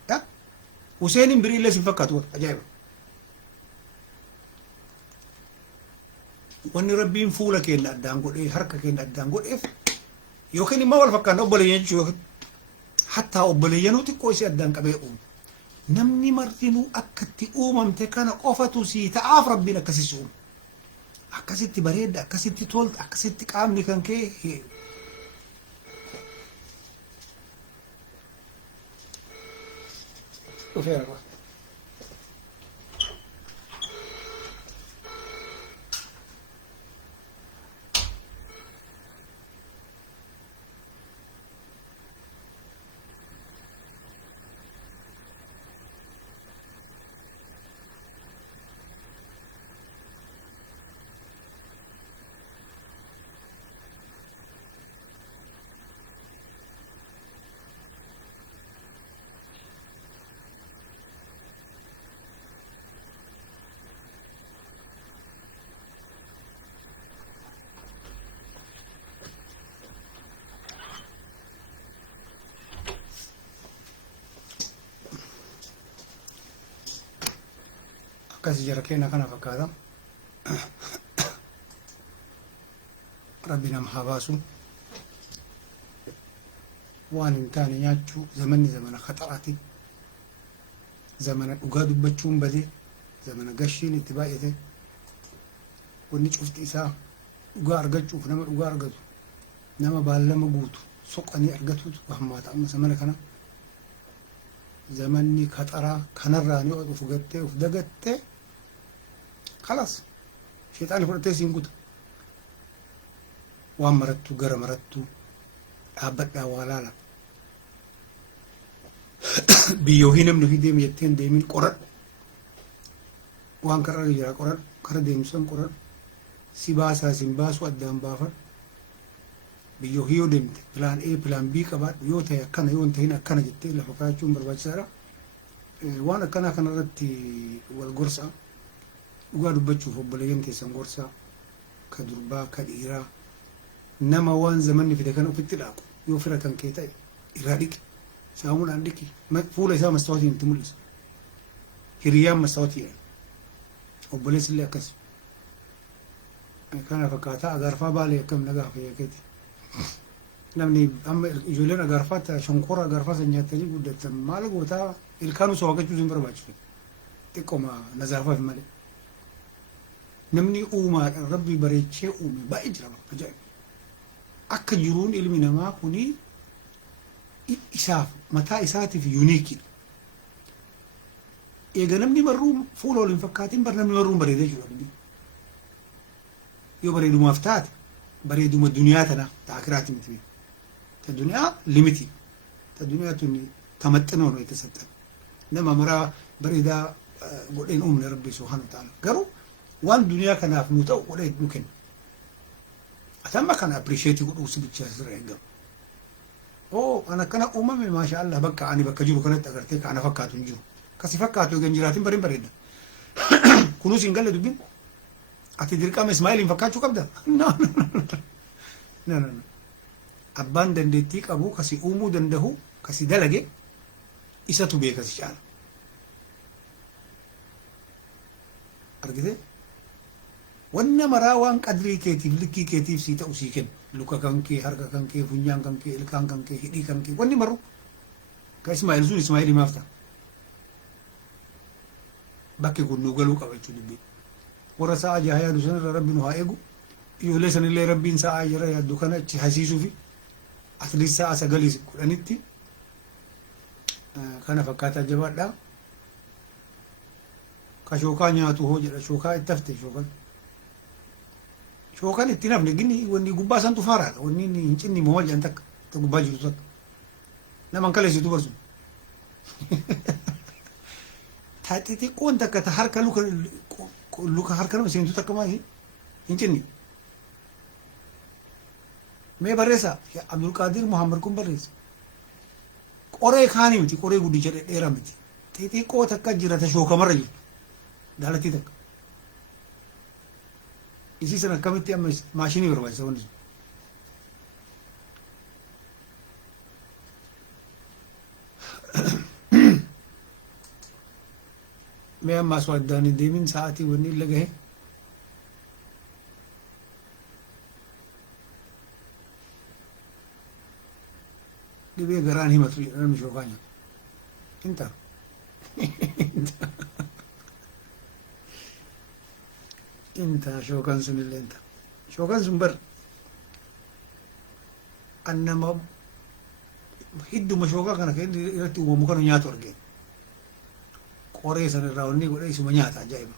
يا حسين بري لا سنفكا تقول أجايب وأن ربي فولا كين أدان قول إيه حركة كين أدان قول إيه يوكني ما ولا فكان أبليين شو حتى أبليين وتكويس أدان كبيرون نمني مرتينو أكتي تكنا قفتو سي تعاف ربنا كسيسون أكسيتي بريد أكسيتي تولد أكسيتي كامل كان كي وفير كاس جركينا كنا فكذا ربنا محاباسو وان كان ياتشو زمن خطراتي زمن أقاد بتشوم بدي زمن قشين اتباعته وني شفت إساء أقار قد شوف نما أقار قد نما بالله قوتو سوق أني أرقتو وهم تعمل زمن كنا زمني خطرة كنراني وفقدته وفدقته خلاص شيطان فرتي سينقط وامرتو غرمرتو أبدا ولا لا بيوهينم نفي ديم يتين ديمين قرر وان كرر يجرا قرر كرر ديمسون قرر سيباسا سيمباسو أدام بافر بيوهيو ديمت بلان A بلان B كبار يوتا يكنا يون تهينا كنا جتة لفكاتشون برباج سارة وانا كنا رتي والقرصة وقالوا بتشوف بلين تيسان قرصة كدربا كديرا نما وان زمني في دكانو في التلاقو يوفر كان كيتاي إراديك سامون عندك ما فولا إسا مستواتي انتمولس هريام مستواتي وبليس اللي أكس كان فكاتا أغرفا بالي كم نقا في كيتي نمني أما جولين أغرفات شنكورا أغرفا سنياتني قدت مالك وتا الكانو سواقات جوزين برباج تكوما نزافا في مالي نمني أوما ربي بريتشي أومي بايجرا فجأة أكا جرون إلمي نما كوني إساف متى إساتي في يونيكي إيجا نمني مروم فولو لنفكاتين بر نمني مروم بريدة جو ربي يو بريدو مافتات بريدو ما الدنيا تنا تأكراتي متبين الدنيا ليميتي الدنيا توني تمتنون ويتسبتن نما مرا بريدا قولين أمنا ربي سبحانه وتعالى قالوا وان دنيا كان في موتو وليد ممكن أتما كان أبريشيتي قلوا سبتشا سرعيقا أو أنا كان أمامي ما شاء الله بكا عني بكا جيرو كانت أغرتك أنا فكاتو نجو كسي فكاتو جنجراتين برين بريدا كنوس إنقال دبين أتي ديركا مسمايلين فكاتو كبدا لا أبان دندتيك أبو كسي أمو دندهو كسي دلقي إساتو بيه كسي شعر أرقده وانا مراوان قدري كيتيف لكي كيتيف سيتا وسيكن لوكا كانكي هرقا كانكي فنيان كانكي الكان كانكي هدي كانكي واني مرو كاسماعيل زون اسماعيلي مافتا باكي كون نوغلو قبلتو دبي ورسا جاهيا دوسن ربي نو هايغو يولسن اللي ربي انسا اجرا يا دوكانا تشي حسيسو في اتليسا اسغليس كورانيتي كان فكاتا جبادا كشوكا نياتو هو جدا شوكا اتفتي شوكا shookaan itti nafne gini wanni gubbaa santu faaraadha wanni hin cinni moo jedhan takka ta gubbaa jirtu takka naman kaleessitu barsu ta xixiqqoon takka ta harka luka harka nama seentu takka maali hin cinni mee barreessa Abdul Qaadir Muhammad kun barreessa qoree kaanii miti qoree guddicha dheeraa miti xixiqqoo takka jira ta shookamarra jirtu daalatii takka isi sana akkamitti amma maashinii barbaachisa wanni sun mee ammaas waddaan hin deemin sa'aatii wanni illa gahe dhibee garaan himatu jedha namni shookaa nyaatu hinta inta shookaan sun illee inta shookaan sun bar annama hidduma shookaa kana kan irratti uumamu kana nyaatu argeen qoree sana irraa wanni godhe isuma nyaata ajaa'iba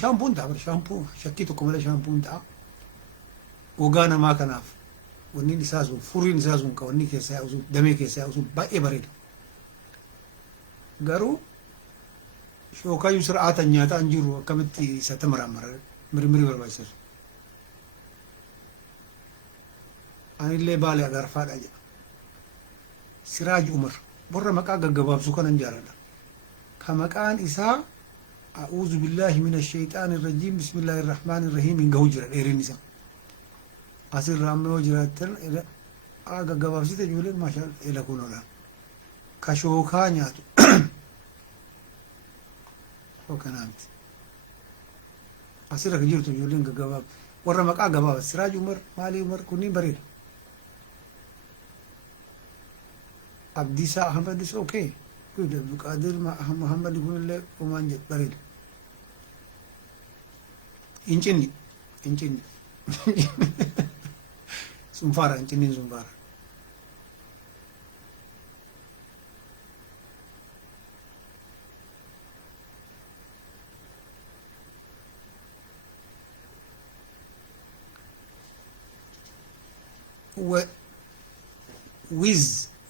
shaampuun ta'a bar shaampuu shakkii tokko malee shaampuun ta'a gogaa namaa kanaaf wanni isaa sun furiin isaa sun ka wanni keessaa yaa'u sun damee keessaa yaa'u sun baay'ee bareeda garuu shookaa yoo sir'aatan nyaata an jiru akkamitti isa tamaraamara mirmirii barbaachisu anillee baalee agarfaadha jedha Siraaj Umar warra maqaa gaggabaabsu kanan jaaladha ka maqaan isaa a'uuzu billaahi mina shayxaani irrajiim bismillaahi irrahmaani irrahiim hin gahu jira dheeriin isaa asirraa amma yoo jiraattan gaggabaabsite ijoolleen maashaa ela kunoodha ka shookaa nyaatu shookanaa miti asirra ka jirtu ijoolleen gaggabaab warra maqaa gabaaba Siraaj Umar maalii Umar kunniin bareeda Abdiisaa Ahmadis okay good Abdulqaadir Muhammad kunillee umaan jedhu bareeda hincinni sunfaara hincinniin sunfaara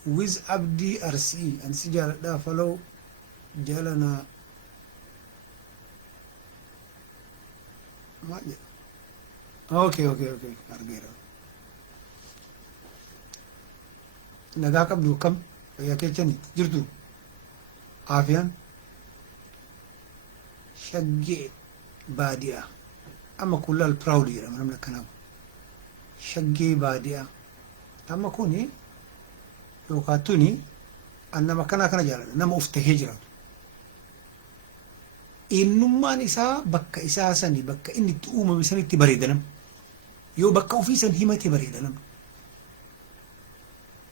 wiz abdii arsii ansi jaaladhaa falow jaalanaa maal jedha okay argeera nagaa qabdu kam fayyaa keechani jirtu aafiyaan shaggee baadiyaa amma kun laal proud jedhama namni akkanaaf shaggee baadiyaa amma kuni yookaan tuni nama kana jaalladha nama of tahee jiraatu eenyummaan isaa bakka isaa sani bakka inni itti uumame sanitti bareedanam yoo bakka ofii san himate bareedanam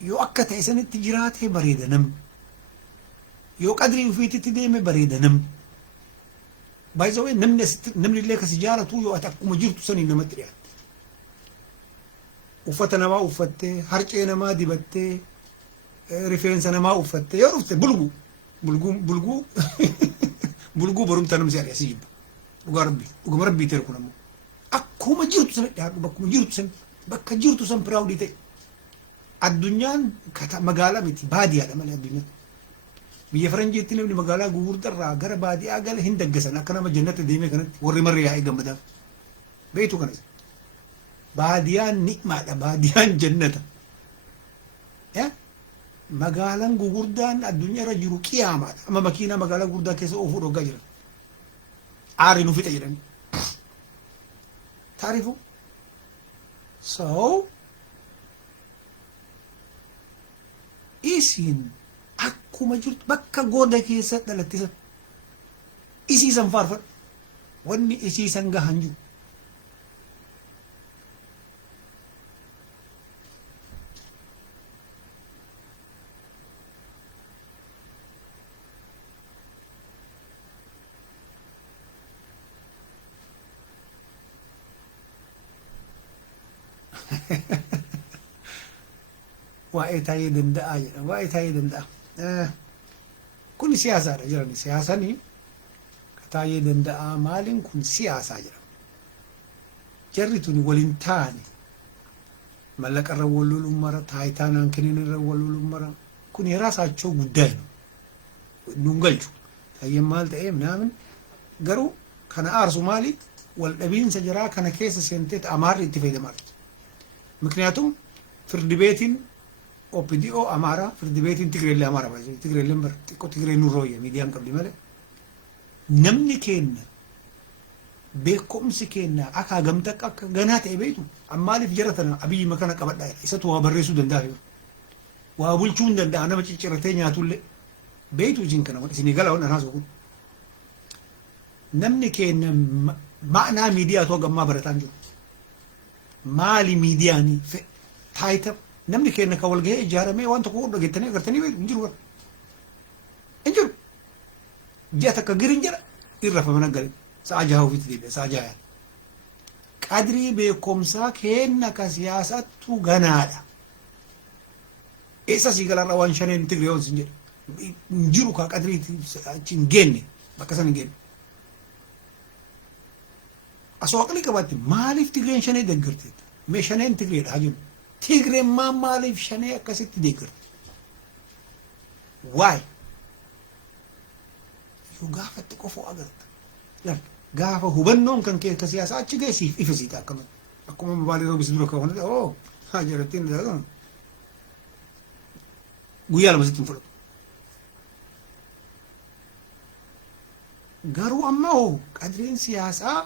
yoo akka ta'e sanitti jiraate bareedanam yoo qadrii ofiititti deeme bareedanam baay'ee namni illee kasi jaalatu yoo ati akkuma jirtu sanii namatti dhiyaatte uffata namaa uffattee harcee namaa dibattee rifeensa namaa uffattee yoo dhufte bulguu barumta namsi ari'a si jibba dhuguma rabbii ta'e kun ammoo akkuma jirtu sana dhiyaadhu bakkuma jirtu san bakka jirtu san piraawudii ta'e addunyaan magaalaa miti baadiyyaadha malee addunyaan biyya faranjiitti namni magaalaa gugurdarraa gara baadiyyaa gala hin daggasan akka nama jannata deemee kanatti warri marri yaa'ee gammadaaf beektu kanas baadiyyaan ni'maadha baadiyyaan jannata magaalaan gugurdaan addunyaa irra jiru qiyaamaadha amma makiinaa magaalaa gugurdaa keessa oofuu dhoggaa jiran aari nu fixa jedhani taarifu so isiin akkuma jirtu bakka gooda keessa dhalattisa isiisan faarfadhu wanni isiisan gahan jiru waa'ee taa'ee danda'a jedha waa'ee taa'ee danda'a kun siyaasaadha jirani siyaasanii ka taa'ee danda'a maaliin kun siyaasaa jedha jarrituni walin taane mallaqa irra walloluun mara taayitaan kenneen irra walloluun mara kun yeraasaachoo guddaa nuun galchu tayyeen maal ta'eef naamin garuu kana aarsu maali wal dhabiinsa jiraa kana keessa seenteet amaarri itti fayyadamaa jirti ምክንያቱም ፍርድ ቤትን ኦፒዲኦ አማራ ፍርድ ቤትን ትግሬሌ አማራ ባይዘ ትግሬሌ ምር ጥቆ ትግሬ ኑሮ የሚዲያን ቀብሊ ማለ ነምኒ ኬን ቤኮምስ ኬን አካ ገምተቀ ገናት ኤቤቱ አማሊ ፍጀረተና አብይ መከነ ቀበዳ ይሰቱ ወበሬሱ ደንዳዩ ወአቡልቹን ደንዳ አነ በጭጭረተኛ ቱለ ቤቱ ጂንከ ነው ሲኒጋላው ናሱ ነምኒ ኬን ማዕና ሚዲያ ተወገማ በረታንጆ maali miidiyaanii taayita namni keenya ka walgahee ijaaramee waan tokko dhageettanii agartanii beeku hin jiru bara hin jiru ji'a takka girin jedha irra famana gale sa'a jaha ofiitti deebi'a sa'a jaha qadrii beekumsaa keenya ka siyaasattu ganaadha eessa sii galarra waan shaneen tigreeyoon sin jedha hin jiru ka qadrii achi hin geenne bakka san hin geenne aswaqli qabatti maaliif tigreen shanee deeggarteet mee shaneen tigreedha hajuun tigreen maaliif shanee akkasitti deeggarte waay yoo gaafatti qofoo agarta gaafa hubannoon kan kee ka siyaasaa achi geessiif ifa siita akkuma mobaalii roobis dura kaawwan oo haa jarattiin guyyaa lama sitti hin fudhatu garuu amma hoo qadriin siyaasaa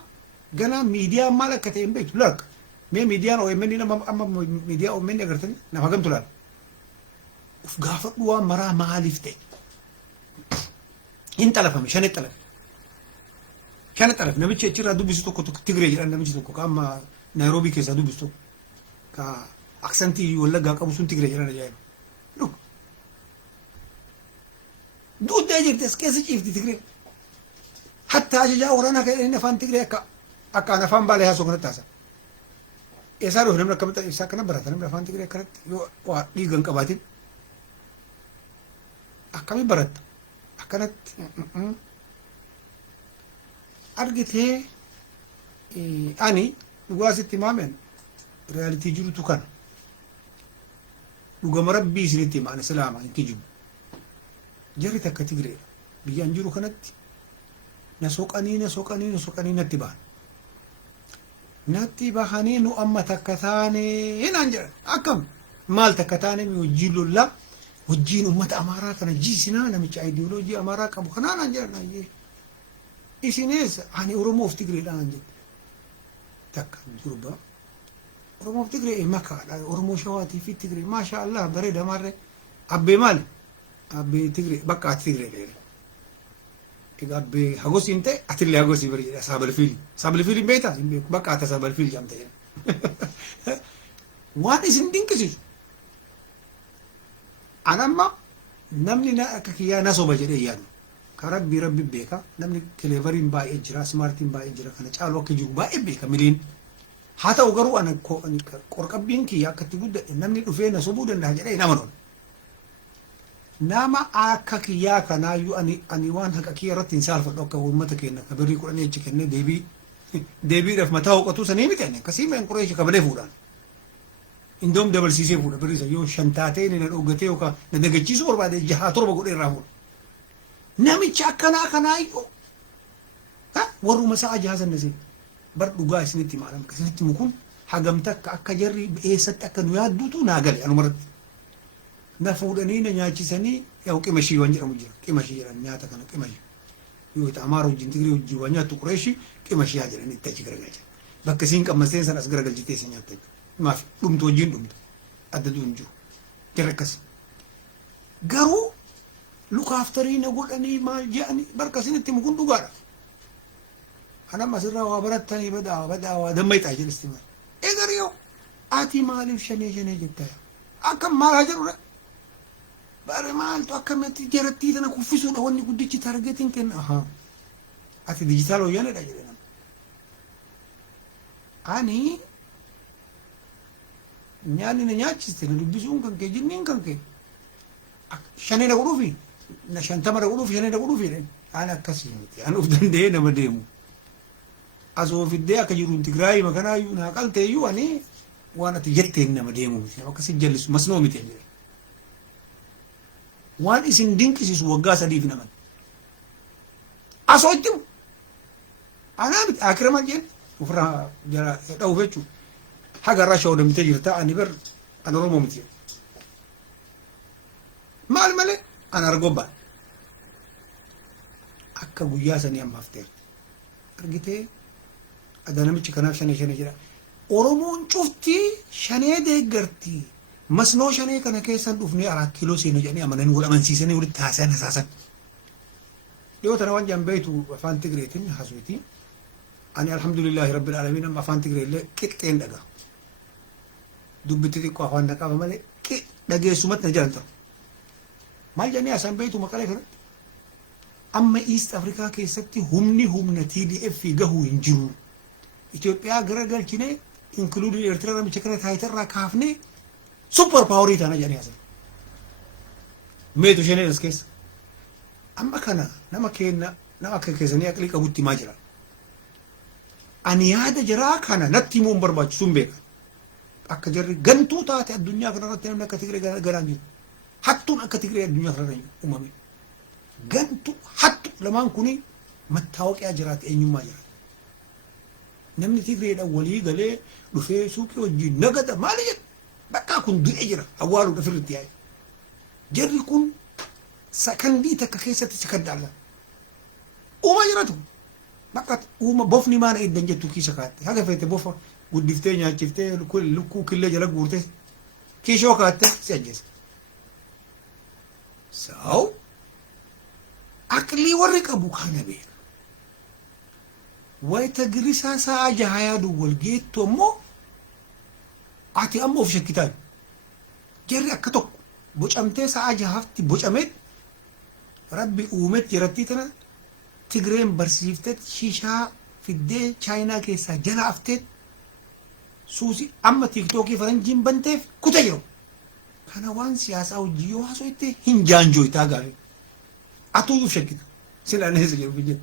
gana miidiyaa maal akka ta'e hin beektu lakka mee miidiyaan OMN nama amma miidiyaa OMN agartanii nama gamtu laala uf gaafadhu waan maraa maaliif ta'e hin xalafame shanee xalafe namichi achirraa dubbisu tokko Tigree jedhan namichi tokko ka amma Naayiroobii keessaa dubbisu tokko ka aksantii Wallaggaa qabu sun Tigree jedhan ajaa'iba luk duuddaa jirti as keessa ciifti Tigree hatta ajajaa waraanaa kan inni afaan Tigree akka afaan baalee haasoo kanatti haasa eessaa dhufe namni akkamitti ibsaa akkana barata namni afaan Tigree akkanatti yoo waa dhiigan qabaatin akkami baratta akkanatti argitee ani dhugaa sitti himaameen reyaalitii jirutu kana dhugama rabbii isinitti himaan islaama hin kijibu jarri takka Tigreedha biyyaan jiru kanatti na soqanii natti bahanii nu amma takka taane hinaan jedhan akkam maal takka taane mi wajjiin lollaa wajjiin ummata amaaraa kana jiisinaa namicha ideoloojii amaaraa qabu kanaanaan jedhan ayyee isinees ani oromoof Tigreedhaan jedhe takka durba oromoof Tigree makaadha oromoo shawaatii fi Tigree maasha Allah bareeda maarree abbee maali abbee Tigree bakka ati Tigree dheere egaa abbee hagosiin ta'e atillee hagosii bari jedha saabalfiili beektaa hin beeku bakka ata saabalfiili jedhamte jedha waan isin dinqisiisu anamma namni akka kiyyaa na soba jedhee yaadu ka rabbi beeka namni kileevariin baay'ee jira smaartiin baay'ee jira kana caalu akka jiru baay'ee beeka miliin haa ta'u garuu ana qorqabbiin kiyya akkatti guddadhe namni dhufee na sobuu danda'a jedhee nama noon nama akka kiyyaa kanaayyuu ani waan haqa kiyya irratti hin saalfadhu akka uummata keenya ka birrii 10 achi kennee deebiidhaaf mataa hoqatuu sanii miti ani akkasii meen qureeshi kabalee fuudhaan indoom dabalsiisee fuudha birrii isa yoo 5 taatee na dhoggatee yookaan na dagachiisuu barbaade 6 7 godhee irraa fuudha namicha akkanaa kanaayyuu warruma isaa ajaasan nasee bar dhugaa isinitti maalam isinitti mukun hagamta akka jarri eessatti akka nu yaadduutu naa gale anumarratti na fuudhanii na nyaachisanii yaa qimashii waan jedhamu jira qimashii jedhan nyaata kana qimashii yoo ta'u amaara wajjin Tigiree wajjin waan nyaattu qureeshi qimashii haa jedhan itti achi garagalcha bakka isiin qammaseen san as garagalchitee si nyaatta maaf dhumtu wajjin dhumtu adda duun jiru jarri akkas garuu lukaaftarii na godhanii maal jedhanii barka isinitti mukun dhugaadha anam asirraa waa barattanii badaa waa dammayxaa jedhisti maal egariyoo ati maaliif shanee jettaa akkam maal haa jedhudha bare maaltu akkamitti jarattii tana kuffisuudha wanni guddichi targeetiin kenna ati dijitaal wayyaanedha jedhan ani nyaanni na nyaachiste na dubbisuun kan kee jinniin kan kee shanee na godhuufi na 50 na godhuufi shanee na godhuufi ani akkasii miti ani uf danda'ee nama deemu asoo fiddee akka jiru Tigraay makanaa iyyuu naa qaltee iyyuu ani waan ati jetteen nama deemu miti nama akkasii jallisu masnoo miti jedhe waan isin dinqisiisu waggaa sadiif naman asoo itti anaa miti akirama jeen ofirraa jala dha'uuf jechuudha hagarraa shaawwadamtee jirta ani bar an Oromoo miti maal malee an argobbaan akka guyyaa sanii ammaafteer argitee adanamichi kanaaf shanee jira Oromoon cuftii shanee deeggartii masnoo shanee kana keessan dhufnee 4 kiiloo seenuu jedhanii amananii wal amansiisanii walitti haasayan hasaasan dhiyoo tana waan jambeetu afaan Tigreetiin haasawiti ani alhamdulillahi rabbil alamin amma afaan Tigreellee qixxeen dhagaa dubbitti xiqqoo afaan naqaba malee dhageessumatti na jalan ta'u maal jennee haasaan beeytu maqalee kanatti amma East Africa keessatti humna TDF gahuu hin jiru Itoophiyaa garagalchine including Eertiraa namicha kana taayitarraa kaafne super power taana jedhanii haasaan meetu shanee as keessa amma kana nama kenna nama akka keessanii aqlii qabutti maa jira ani yaada jiraa kana natti himuun barbaachisuun beeka akka jarri gantuu taate addunyaa kanarratti namni akka Tigree garaan jiru hattuun akka Tigree addunyaa kanarra uumame gantu hattu lamaan kuni mattaawoqiyaa jiraate eenyummaa jira namni Tigreedhaan walii galee dhufee suuqii wajjin nagada maali jedhu bakka kun du'ee jira awwaaluu dhafirratti yaa'e jarri kun sakandii takka keessatti sakandaalan uuma jiratu bakka uuma bofni maana eddan jettu kiisa kaatte haga feete bofa guddiftee nyaachiftee lukkuu killee jala guurte kiishoo kaatte si ajjeesa saw aqlii warri qabu kana beeka wayita girisaa sa'a jaha yaadu wal geettu ammoo ati amma of shakkitaan jarri akka tokko bocamtee sa'a jahafti bocameet rabbi uumet jirattii tana Tigreen barsiiftet shishaa fiddee chaayinaa keessaa jala afteet suusi amma tiiktookii faranjiin banteef kuta jiru kana waan siyaasaa hojii yoo haasoo itti hin jaanjooytaa gaarii atuyyuu shakkita silaan eessa jiru biyya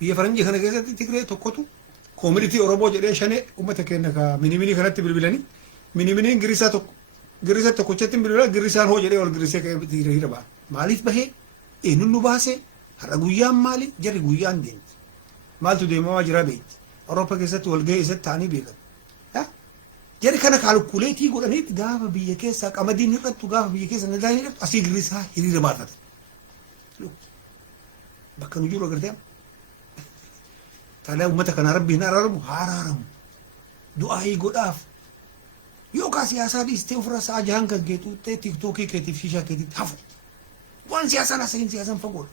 biyya faranjii kana keessatti Tigree tokkotu koomunitii Oromoo jedhee shanee uummata keenya ka mini kanatti bilbilanii mini girisaa tokkochatti bilbilaa girisaan hoo jedhee wal girisee ka'ee hira ba'a maaliif bahee eenyuun nu baasee har'a guyyaan maali jarri guyyaan deemti maaltu deemamaa jira beekti Awurooppaa keessatti wal gahee isatti ta'anii beekan jarri kana kaalkuleetii godhaniitti gaafa biyya keessaa qamadiin hir'attu gaafa biyya keessa nadaan hir'attu asii girisaa hiriira baafatan bakka nu jiru agartee taala uummata kana rabbiin araaramu du'aayii godhaaf yookaan siyaasaa dhiistee ofirra sa'a jahan kan geetu ta'e tiiktookii keetiif shishaa keetiitti hafu waan siyaasaan hasahin siyaasaan fagoodha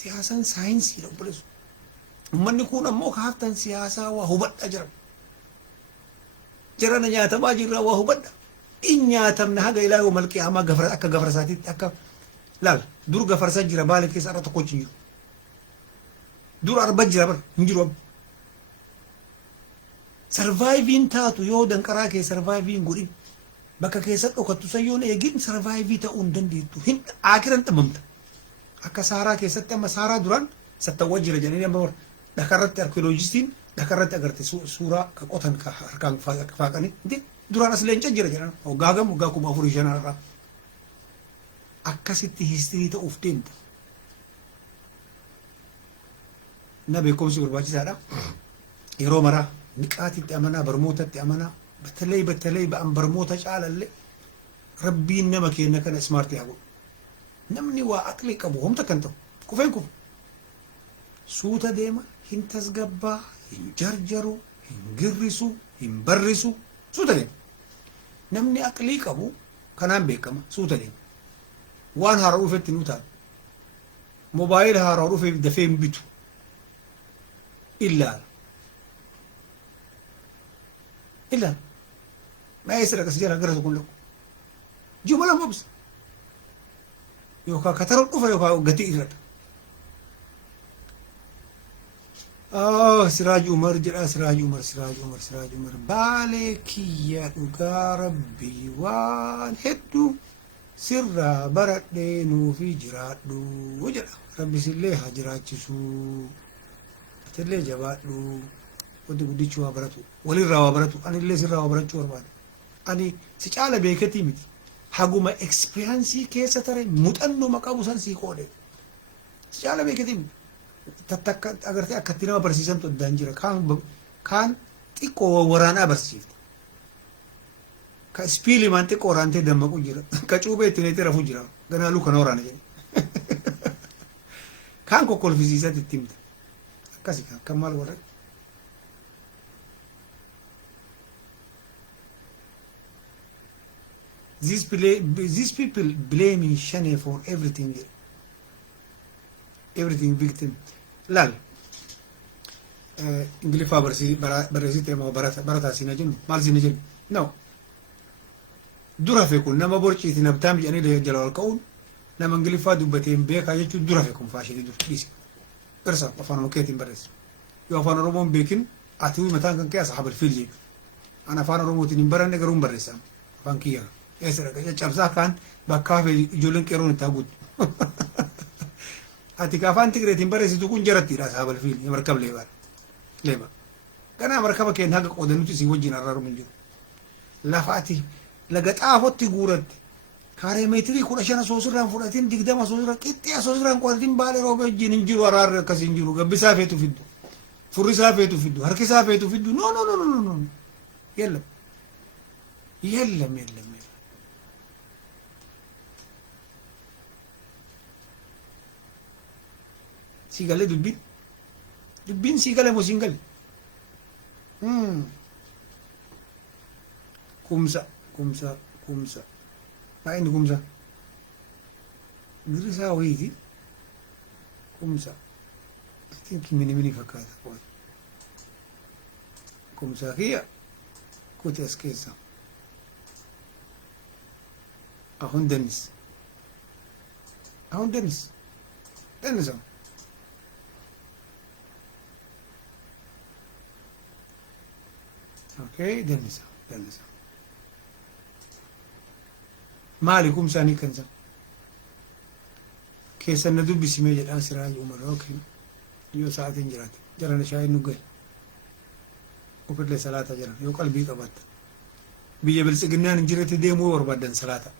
siyaasaan saayinsii obboleessu ummanni kun ammoo kaaftan siyaasaa waa hubadha jirana nyaatamaa jirra waa hubadha in nyaatamna haga ilaa yoo malqii hamaa gafara akka gafarsaatiitti akka laal dur gafarsa jira baala keessa irra tokko jiru dur arba jira bar hin jiru surviving taatu yoo danqaraa kee surviving godhin bakka keessa dhokattu sayyoon eegin survive ta'uu hin dandeettu hin akiran dhabamta akka saaraa keessatti amma saaraa duraan sattawwa jira jedhanii amma dhakarratti arkeoloojistiin dhakarratti agarte suuraa ka qotan ka harkaan faaqanii inti duraan as leenca jira jedhan waggaa gam waggaa 4,500 irraa akkasitti histirii ta'uuf deemta na beekumsi barbaachisaadha yeroo maraa niqaatitti amanaa barmootatti amanaa battalay ba'an barmoota caalallee rabbiin nama keenya kana ismaartii haa godhu namni waa aqlii qabu homta kan ta'u kufeen kufu suuta deema hin tasgabbaa hin jarjaru hin girrisu hin barrisu suuta deema namni aqlii qabu kanaan beekama suuta deema waan haaraa dhufetti nu taatu mobaayila haaraa dhufeef dafee hin bitu illaa ما يسرق سجارة قرص كله جملة مبس يوكا كتر القفا يوكا قتيل سراج عمر جرا سراج عمر بالك يا ربي وان هدو سر برد نو في جراد وجرا ربي سليها جرات شو atillee jabaadhu wanti guddichi waa baratu walirraa waa baratu anillee sirraa waa barachuu barbaada ani si caala beekatii miti haguma experience keessa tare muuxannoo maqabu san sii qoode si caala beekatii miti tattakka agartee akkatti nama barsiisantu addaan jira kaan xiqqoo waraanaa barsiifte ka ispiilimaan xiqqoo waraantee dammaqu jira ka cuubee itti neetee rafuu jira ganaa luka na waraana jedhe kaan kokkolfisiisatti itti himta akkasi kan maal godhan these people blaming Shane for everything victim lal ingilifa barreessite moo barataa sina jennu maal sina jennu no dura fe kun nama borciiti nabtaam jedhanii jala wal ka'uun nama ingiliffaa dubbatee hin beekaa jechuun dura fe kun faashilii dur dhiisi irsa afaan keetiin barreessu yoo afaan oromoon beekin ati mataan kan kee asxaabal fiil jedhu an afaan oromootiin hin baranne garuu hin barreessan afaan kiyya eessa dhaqa cabsaa kaan bakkaa fe ijoolleen qeeroon itti haguutu ati ka afaan tigreetiin barreessitu kun jarattiidha asxaabal fiil markab leeba ganaa markaba keen haga qoodanutti si wajjin arraaru hin jiru lafa ati laga xaafotti guuratti kaaree meetirii 15 soosirraan fudhatiin 20 soosirraan qixxee soosirraan qodatiin baalee rooba wajjin hin jiru araarri akkas hin jiru gabbisaa feetu fiddu furrisaa feetu fiddu harkisaa feetu fiddu no yellam sigale dubbin sigale mo single kumsa ma ini kumsa ngirisa wayiti kumsa I think mini fakkaata poi kumsa kia kuti as keessa ahun Dennis okay Dennis maalikum sani kansa keessa na dubbisime jedhaan Siraaj Umar okay yoo sa'aatiin jiraate jarana shaayii nuggay ofirlee salaata jiran yoo qalbii qabatta biyya biltsiginnaan hin jirretti deemuu barbaadan salaata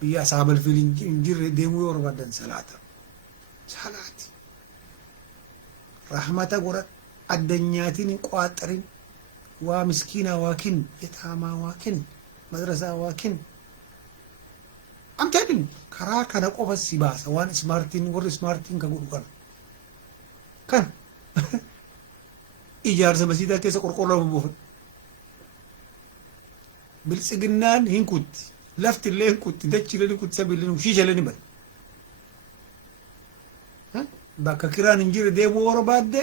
biyya asaabal fiil hin jirre deemuu barbaadan salaati rahmata godhan addunyaatiin hin qaaxarin waa miskiinaa waakin yetaamaa waakin madrasaa waakin I'm telling you, karaa kana qofa si baasa waan warri smartiin ka godhu kan ijaarsa masiidaa keessa qorqorroo buufan biltsiginnaan hin kutti lafti illee hin kutti dachiilee hin kutti sabiilee shiishalee ni bada bakka kiraan hin jirre deemuu barbaadde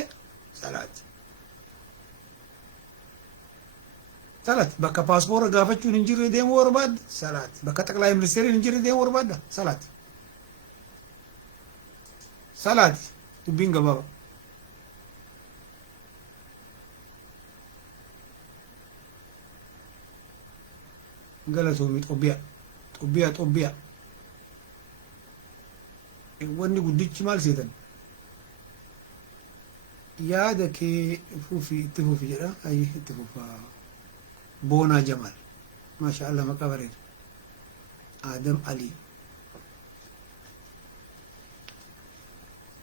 salaati bakka paaspoora gaafachuun hin jirre deemuu barbaadde salaati bakka xaqlaay ministeeriin hin jirre deemuu barbaadda salaati dubbiin gabaaba galatoomi xobbiyaa wanni guddichi maal seetan yaada kee itti fufi jedha ayyi itti fufaa boonaa Jamaal maasha Allah maqaa bareeda Adam Ali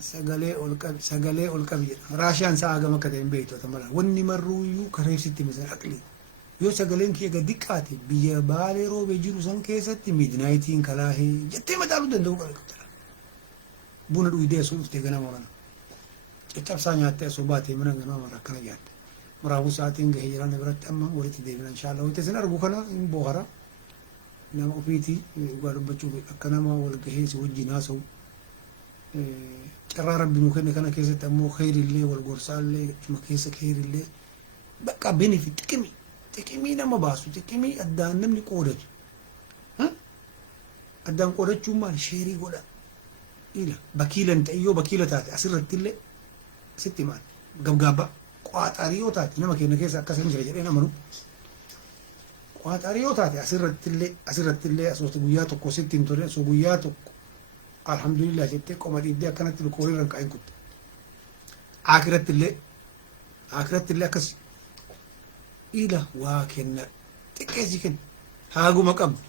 sagalee ol qabi jedha raashiyaan sa'a gama akka ta'e hin beektu mala wanni marruuyyuu kareefsitti misan aqlii yoo sagaleen kee gadi qaate biyya baalee roobee jiru san keessatti midnaayitiin kalaahee jettee madaaluu danda'u qabda buna dhuydee asuu dhuftee ganama warana caccabsaa nyaattee asuu baatee mana ganama mara akkana jaatte maraafuu sa'aatiin gahee jiran biratti amma walitti deebina inshaallah wanti isin argu kana hin bohara nama ofiitii dhugaa dubbachuuf akka nama wal gahee si wajjin haasa'u carraa rabbi nu kenne kana keessatti ammoo kheyrillee wal gorsaallee cuma keessa kheyrillee bakka benefit xiqimii nama baasu xiqimii addaan namni qoodatu addaan qoodachuun maal sheerii godha ila bakiilan ta'e yoo bakiila taate asirratti illee sitti maal gabgaabaa qaaxarii yoo taate nama keenya keessa akkasiin jira jedhee namanu qaaxarii yoo taate asirratti illee asoosta guyyaa tokko sitti hin turre asoo guyyaa tokko alhamdulillah jettee qoma dhiibdee akkanatti lukoolii irra hin kaa'in kutte akiratti illee akkas ila waa kenna xiqqeessi kenna haguma qabdu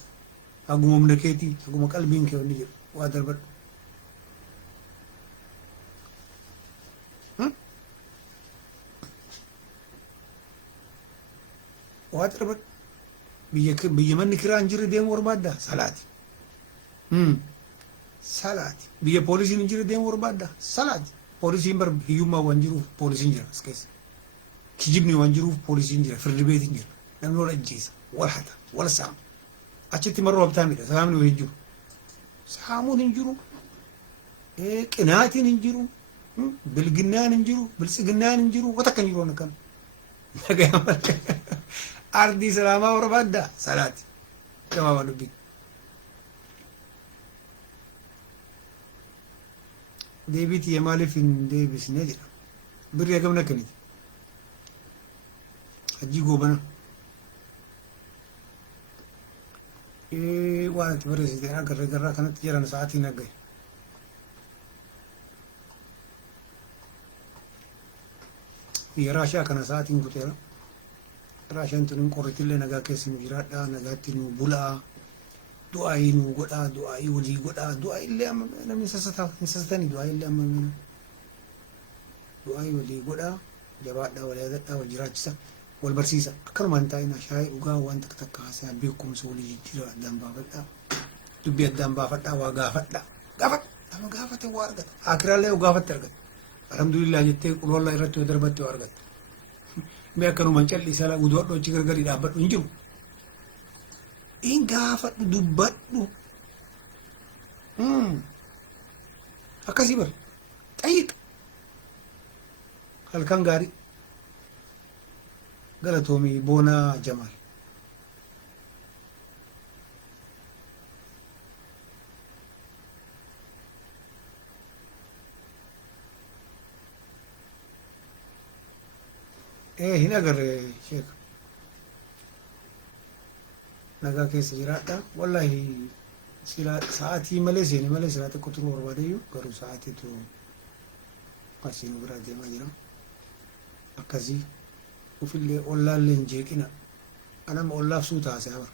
haguma humna keetii haguma qalbiin kee wanni jedhu waa darbadhu waa darbadhu biyya manni kiraa hin jirre deemuu barbaadda salaati salaati biyya poolisiin hin jirre deemuu barbaadda salaati poolisiin bar hiyyummaa waan jiruuf poolisiin jira as keessa kijibni waan jiruuf poolisiin jira firdi beetiin jira namni wal ajjeesa wal hata wal saama achitti marroo abtaanidha saamni wayii jiru saamuun hin jiru qinaatiin hin jiru bilginnaan hin jiru biltsiginnaan hin jiru wata akkan jiru akkan nagayama ardii salaamaa barbaadda salaati gabaabaa dubbii deebiitii maaliif hin deebisne jedha birrii hagamna akkaniti hajjii goobana waan itti barreessiteen agarree garraa kanatti jiran sa'aatiin aggaye biyya raashaa kana sa'aatiin kuteera raashaan tun qorritillee nagaa keessa nu jiraadha nagaatti nu bulaa du'aayii nu godhaa du'aayii walii godhaa du'aayii illee amma namni sassatanii du'aayii illee amma du'aayii walii godhaa jabaadhaa wal yaadadhaa wal jiraachisa wal barsiisa akkanumaan taa'ina shaayii dhugaa waan takka takka haasaa beekumsa walii jijjiirraa addaan baafadhaa dubbii addaan baafadhaa waa gaafadhaa gaafadha nama gaafate waa argata akiraallee gaafatte argata alhamdulillah jettee quloollaa irratti yoo darbatte waa argata mee akkanumaan callisaa uduwadhu achi gargarii dhaabbadhu hin jiru in gaafadhu dubbadhu akkasii bar xayyiq halkan gaarii galatoomii boonaa jamaal hin agarre sheeka nagaa keessa jiraadha wallahi sila sa'aatii malee seeni malee sila xiqqoo turuu barbaadayyu garuu sa'aatiitu asiin biraa deemaa jira akkasii ufillee ollaallee hin jeeqina anama ollaaf suu taasisa bara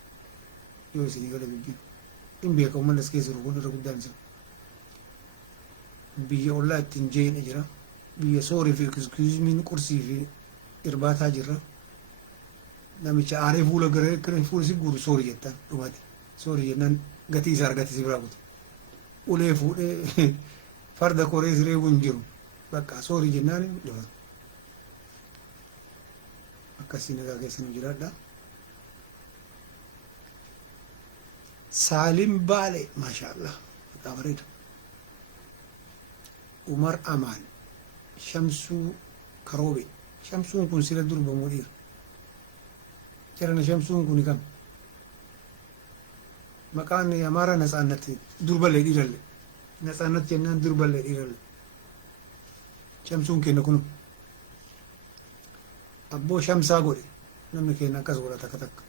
yoo isinii gala dubbiin hin beeka uummanni as keessa rukuun irra guddaan isa biyya ollaa ittiin jeeqina jira biyya soorii fi ekskiyuuzimiin qursii fi irbaataa jirra namicha aaree fuula gara fuula si guuru soorii jettaan dhumate soorii jennaan gatii isaa argate si biraa kutu ulee fuudhee farda koree siree kun jiru bakka soorii jennaan dhufan akkasii nagaa keessa nu jiraadha saalim baale maashaallah maqaa bareeda umar amaan shamsuu karoobe shamsuun kun sila durbamoo dhiira jarana shamsuun kun kam maqaan amaara natsaannatti durballee dhiirallee natsaannatti jennaan durballee dhiirallee shamsuun kenna kun abboo shamsaa godhe namni kenna akkas godha takka takka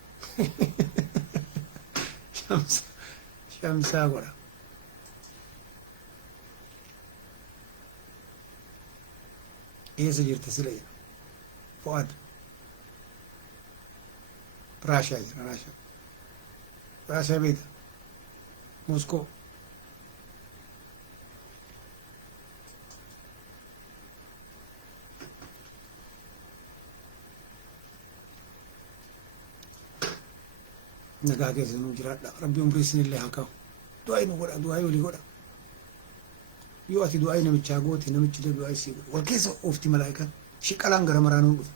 shamsaa godha eessa jirta sila jedha fu'aad raashaa jira raashaa beekta moskoo nagaa keessa nu jiraadha rabbi umrii isinillee haa kaa'u du'aa nu godha du'aa walii godha yoo ati du'aa namichaa goote namichi du'aa isii godha wal keessa oofti malaa'ikaan shiqalaan gara maraanuu dhufa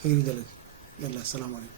khayri dalagi yalla assalaamu alaikum